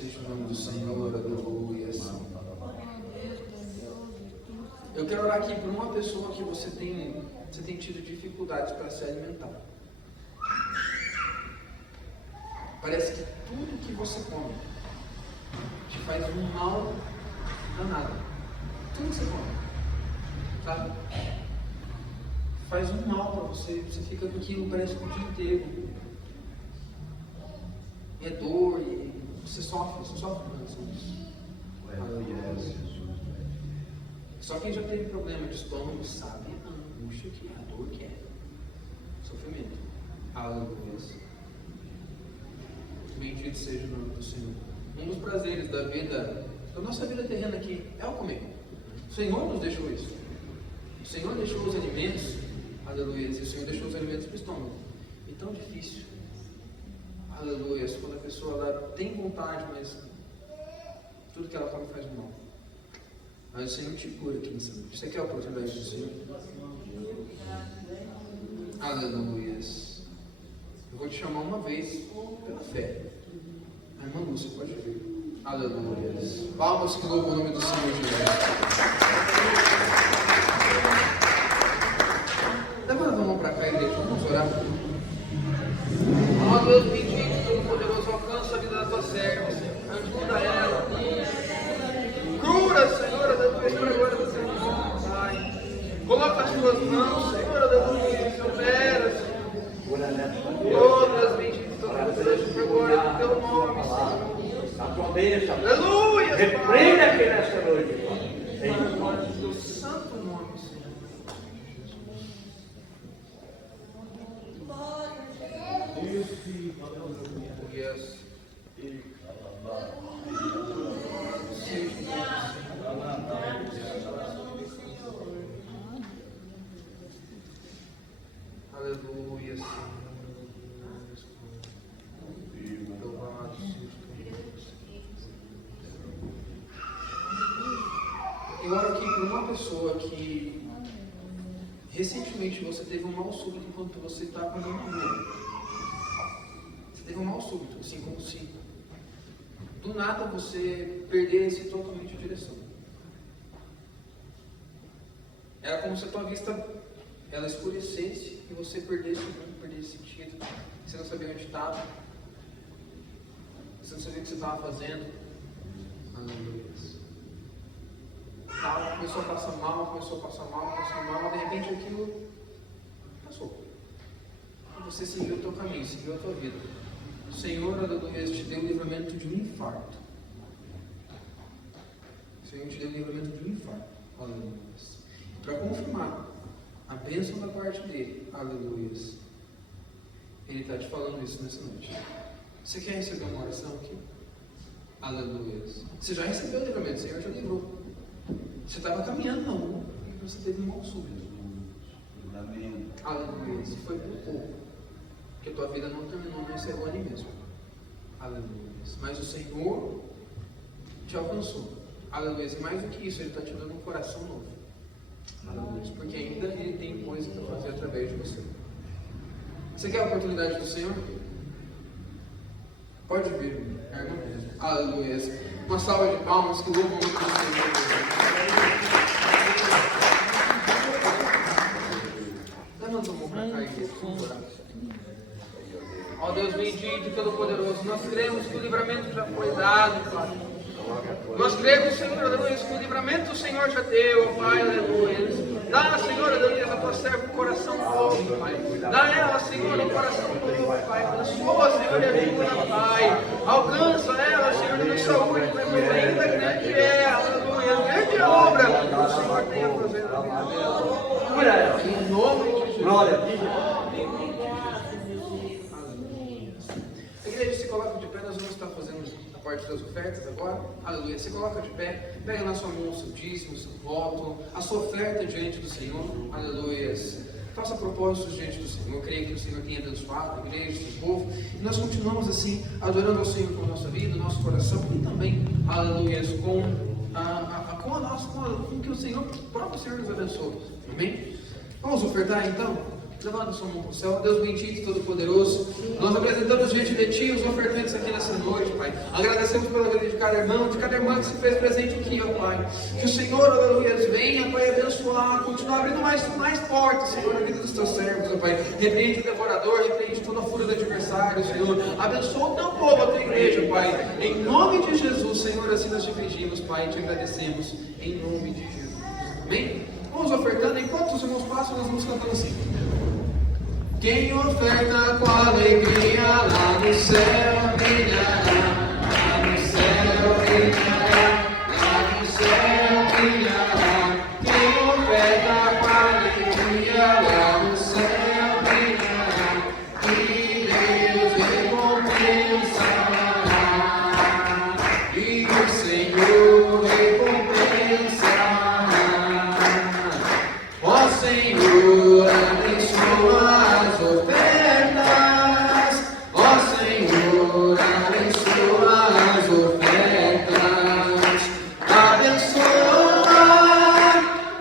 seja o nome do Senhor, aleluia. Eu quero orar aqui por uma pessoa que você tem tido dificuldades para se alimentar. Parece que tudo que você come te faz um mal danado. Tudo que você come, sabe? Faz um mal para você. Você fica com aquilo, parece que o dia inteiro. É dor e você sofre com isso. Só quem já teve problema de estômago sabe a angústia que é, a dor que é. Sofrimento. Aleluia. Bendito seja o nome do Senhor. Um dos prazeres da vida, da nossa vida terrena aqui, é o comer. O Senhor nos deixou isso. O Senhor deixou os alimentos, aleluia, e o Senhor deixou os alimentos para o estômago. E tão difícil. Aleluia, quando a pessoa ela tem vontade, mas tudo que ela come faz mal. Mas o Senhor te cura aqui nessa noite. Você quer a oportunidade do Senhor? Aleluia. Eu vou te chamar uma vez pela fé. A irmã Lúcia, pode vir. Aleluia. Palmas que louvam o nome do Senhor Jesus. Levanta a mão para cá, igreja. Vamos orar. Ó Deus bendito, Todo-Poderoso, alcança a vida da tua serva, ajuda ela. Cura, Senhor, aleluia, para agora do Senhor, Pai. Coloca as tuas mãos, Senhor, aleluia, opera, Senhor. Todas benditas, Todo-Poderoso, para agora do teu nome, Senhor. A tua bênção. Aleluia. Repreenda aqui nesta noite, Pai. Em teu santo nome, Senhor. Yes. Aleluia, Senhor. Louvado seja o teu nome. Eu oro aqui por uma pessoa que recentemente você teve um mal súbito enquanto você está andando com ele. Você teve um mal súbito, assim como se do nada você perdesse totalmente a direção. Era como se a tua vista ela escurecesse e você perdesse o rumo, perdesse sentido. Você não sabia onde estava. Você não sabia o que você estava fazendo. Aleluia. Começou a passar mal, de repente aquilo passou. E você seguiu o teu caminho, seguiu a tua vida. O Senhor, aleluia, te deu o livramento de um infarto. O Senhor te deu o livramento de um infarto. Aleluia. Para confirmar a bênção da parte dele, aleluia, ele está te falando isso nessa noite. Você quer receber uma oração aqui? Aleluia. Você já recebeu o livramento, o Senhor te livrou. Você estava caminhando na rua e você teve um mal súbito. Aleluia. Isso foi por pouco. Porque a tua vida não terminou, não encerrou ali mesmo. Aleluia. Mas o Senhor te alcançou. Aleluia. E mais do que isso, Ele está te dando um coração novo. Aleluia. Porque ainda Ele tem coisa para fazer através de você. Você quer a oportunidade do Senhor? Pode vir, irmão. Aleluia. Uma salva de palmas que louvam o nome do Senhor. Levanta a mão para cá, igreja. Vamos orar. Ó Deus bendito e todo-poderoso, nós cremos que o livramento já foi dado, Pai. Nós cremos, Senhor, aleluia, que o livramento do Senhor já deu, Pai, aleluia. Dá, Senhor, aleluia, a tua serva um coração novo, Pai. Dá a ela, Senhor, um coração novo, Pai. Abençoa, Senhor, e ajuda, Pai. Alcança ela, Senhor, de saúde, Pai, pois ainda grande é, aleluia, grande obra que o Senhor tem a fazer na vida dela. Cura ela. Em nome de Jesus. Glória a Deus. A igreja se coloca de pé, nós vamos estar fazendo a parte das ofertas agora. Aleluia. Se coloca de pé, pega na sua mão o seu dízimo, o seu voto, a sua oferta diante do Senhor. Aleluia. Faça propósitos diante do Senhor. Eu creio que o Senhor tenha abençoado a igreja, o seu povo. E nós continuamos assim, adorando ao Senhor com a nossa vida, o nosso coração e também, aleluia, com que o Senhor, o próprio Senhor nos abençoe. Amém? Vamos ofertar então? Levanta sua mão para o céu. Deus bendito e todo-poderoso, nós apresentamos diante de Ti os ofertantes aqui nessa noite, Pai. Agradecemos pela vida de cada irmão que se fez presente aqui, ó Pai. Que o Senhor, aleluia, venha, Pai, abençoar, continuar abrindo mais portas, Senhor, na vida dos Teus servos, ó Pai. Repreende o devorador, repreende toda a fúria do adversário, Senhor. Abençoa o Teu povo, a Tua igreja, Pai. Em nome de Jesus, Senhor, assim nós te pedimos, Pai, e te agradecemos. Em nome de Jesus. Amém? Vamos ofertando, enquanto os irmãos passam, nós vamos cantando assim. Quem oferta com alegria lá no céu brilhará, lá no céu brilhará, lá no céu brilhará. Quem oferta com alegria lá no céu brilhará, e Deus recompensará, e o Senhor recompensará. Ó Senhor, abençoa as ofertas, ó Senhor, abençoa as ofertas, abençoa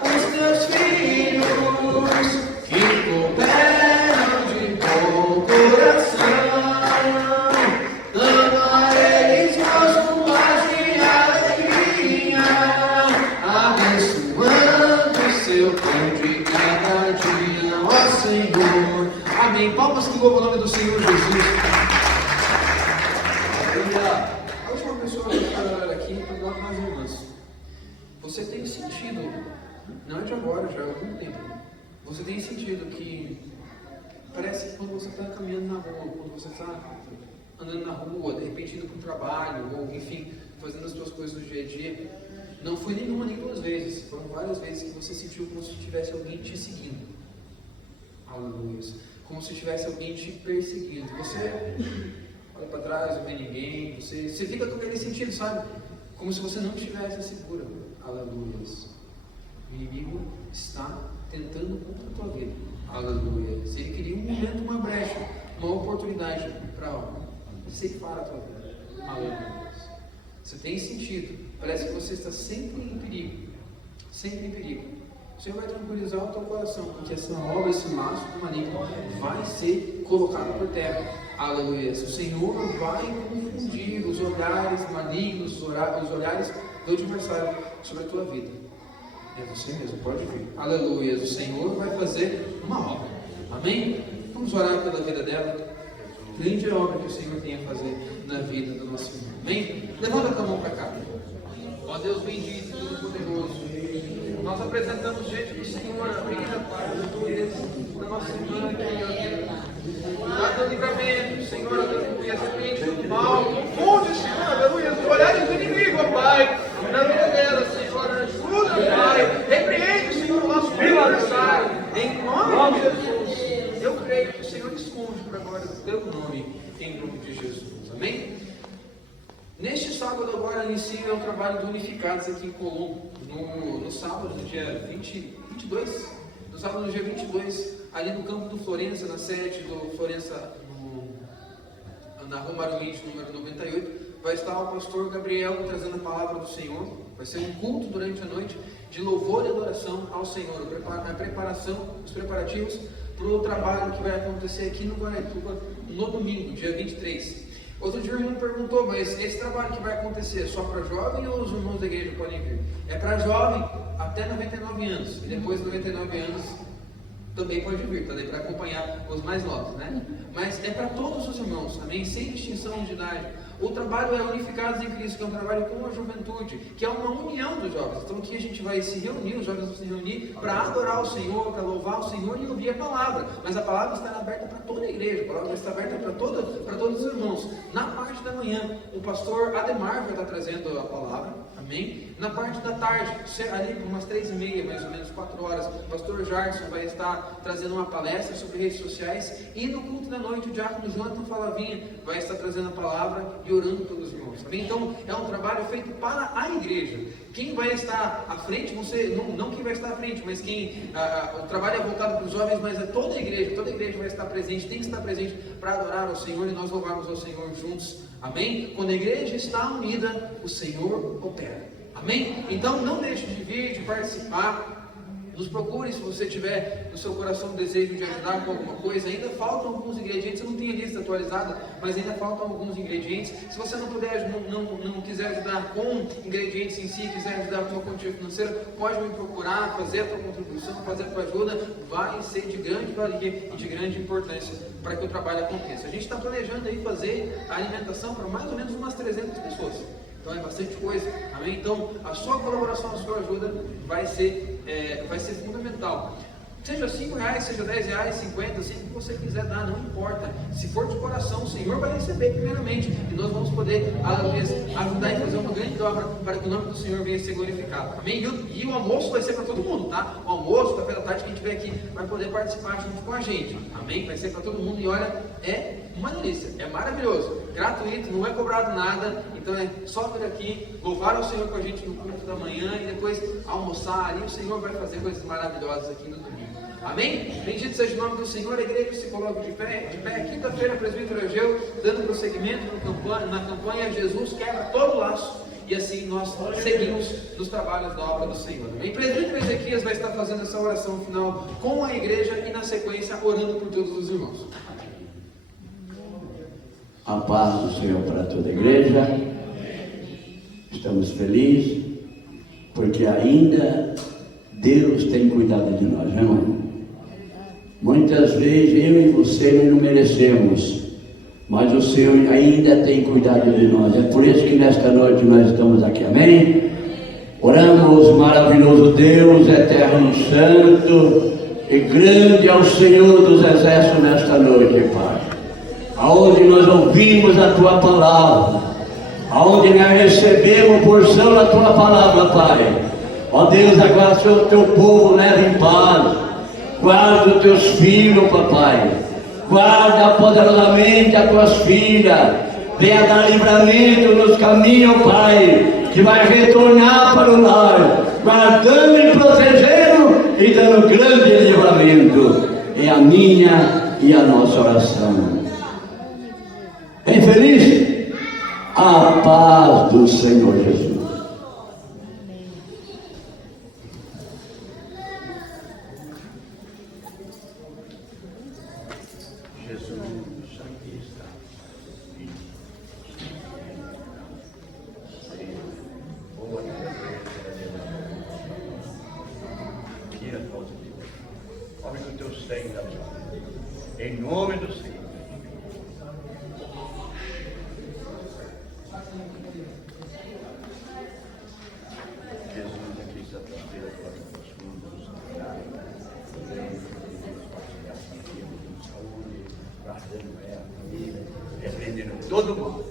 os Teus filhos que cooperam de bom coração, dando a eles gozo, paz e alegria, abençoando o seu pão de cada dia, ó Senhor. Amém. Palmas que louvam o nome do Senhor Jesus. A última pessoa que eu quero olhar aqui é para nós irmãs. Você tem sentido, não é de agora, já há algum tempo, você tem sentido que parece que quando você está caminhando na rua, quando você está andando na rua, de repente indo para o trabalho, ou enfim, fazendo as suas coisas do dia a dia, não foi nenhuma nem duas vezes, foram várias vezes que você sentiu como se tivesse alguém te seguindo. Aleluia. Como se tivesse alguém te perseguindo. Você olha para trás, não vê ninguém, você fica com aquele sentido, sabe? Como se você não estivesse segura. Aleluia. O inimigo está tentando contra a tua vida. Aleluia. Ele queria um momento, uma brecha, uma oportunidade para ceifar a tua vida. Aleluia. Você tem sentido, parece que você está sempre em perigo. Sempre em perigo. O Senhor vai tranquilizar o teu coração, porque essa obra, esse laço do maligno vai ser colocado por terra. Aleluia. O Senhor vai confundir os olhares malignos, os olhares do adversário sobre a tua vida. É você mesmo, pode vir. Aleluia. O Senhor vai fazer uma obra. Amém? Vamos orar pela vida dela. Grande obra que o Senhor tem a fazer na vida do nosso irmão. Amém? Levanta a tua mão para cá. Ó Deus bendito e todo-poderoso, nós apresentamos diante do Senhor a vida, Pai, da nossa irmã aqui, ó Deus. Dá livramento, Senhor, aleluia, repreende do mal, confunde, Senhor, aleluia, os olhares do inimigo, ó Pai, na vida dela, Senhor, ajuda, Pai, repreende, Senhor, o nosso adversário, em nome de Jesus. Eu creio que o Senhor esconde para agora o teu nome, em nome de Jesus. Amém? Neste sábado agora inicia o trabalho do Unificados aqui em Colombo. No sábado, no dia 22, no sábado, no dia 22, ali no campo do Florença, na sede do Florença, na Rua Marumite, número 98, vai estar o pastor Gabriel trazendo a palavra do Senhor. Vai ser um culto durante a noite de louvor e adoração ao Senhor, a preparação, os preparativos para o trabalho que vai acontecer aqui no Guaraituba no domingo, dia 23. Outro dia o irmão perguntou, mas esse trabalho que vai acontecer é só para jovem ou os irmãos da igreja podem vir? É para jovem até 99 anos, e depois de 99 anos também pode vir, também para acompanhar os mais novos, né? Mas é para todos os irmãos, amém? Sem distinção de idade. O trabalho é Unificados em Cristo, que é um trabalho com a juventude, que é uma união dos jovens. Então aqui a gente vai se reunir, os jovens vão se reunir para adorar o Senhor, para louvar o Senhor e ouvir a palavra. Mas a palavra está aberta para toda a igreja, a palavra está aberta para todos os irmãos. Na parte da manhã, o pastor Ademar vai estar trazendo a palavra, amém? Na parte da tarde, ali por umas 3h30, mais ou menos 4 horas, o pastor Jarson vai estar trazendo uma palestra sobre redes sociais. E no culto da noite, o diácono Jonathan Falavinha vai estar trazendo a palavra e orando pelos irmãos. Amém? Então, é um trabalho feito para a igreja. Quem vai estar à frente, você, não quem vai estar à frente, mas o trabalho é voltado para os jovens, mas é toda a igreja vai estar presente, tem que estar presente para adorar ao Senhor e nós louvarmos ao Senhor juntos. Amém? Quando a igreja está unida, o Senhor opera. Amém? Então não deixe de vir, de participar. Nos procure se você tiver no seu coração o desejo de ajudar com alguma coisa. Ainda faltam alguns ingredientes, eu não tenho a lista atualizada, mas ainda faltam alguns ingredientes. Se você não puder, não quiser ajudar com ingredientes em si, quiser ajudar com uma quantia financeira, pode me procurar, fazer a tua contribuição, fazer a tua ajuda, vai ser de grande valia e de grande importância para que o trabalho aconteça. A gente está planejando aí fazer a alimentação para mais ou menos umas 300 pessoas. Então é bastante coisa, amém? Então a sua colaboração, a sua ajuda vai ser fundamental. Seja R$5, seja R$10, 50, assim que você quiser dar, não importa. Se for de coração, o Senhor vai receber primeiramente. E nós vamos poder ajudar e fazer uma grande obra para que o nome do Senhor venha ser glorificado. Amém? E o almoço vai ser para todo mundo, tá? O almoço, café da tarde, quem estiver aqui vai poder participar junto com a gente. Amém? Vai ser para todo mundo e olha, é uma delícia, é maravilhoso. Gratuito, não é cobrado nada. Então é só vir aqui, louvar ao Senhor com a gente no culto da manhã e depois almoçar. E o Senhor vai fazer coisas maravilhosas aqui no domingo. Amém? Bendito seja o nome do Senhor. A igreja se coloca de pé. Quinta-feira, presbítero Ageu, dando prosseguimento na campanha Jesus quebra todo o laço. E assim nós seguimos nos trabalhos da obra do Senhor. Amém? Presbítero Ezequias vai estar fazendo essa oração final com a igreja e na sequência orando por todos os irmãos. A paz do Senhor para toda a igreja. Estamos felizes porque ainda Deus tem cuidado de nós, irmão. Muitas vezes eu e você não merecemos, mas o Senhor ainda tem cuidado de nós. É por isso que nesta noite nós estamos aqui, amém? Oramos, maravilhoso Deus, eterno e santo, e grande é o Senhor dos exércitos nesta noite, Pai. Aonde nós ouvimos a Tua palavra, aonde nós recebemos porção da Tua palavra, Pai. Ó Deus, agora o Teu povo leva em paz. Guarda os teus filhos, papai. Guarda poderosamente as tuas filhas. Venha dar livramento nos caminhos, Pai, que vai retornar para o lar, guardando e protegendo e dando grande livramento. É a minha e a nossa oração. Bem feliz? A paz do Senhor Jesus. Em nome do Senhor. Jesus, aqui sexta-feira, guardando ela, repreendendo todo mundo.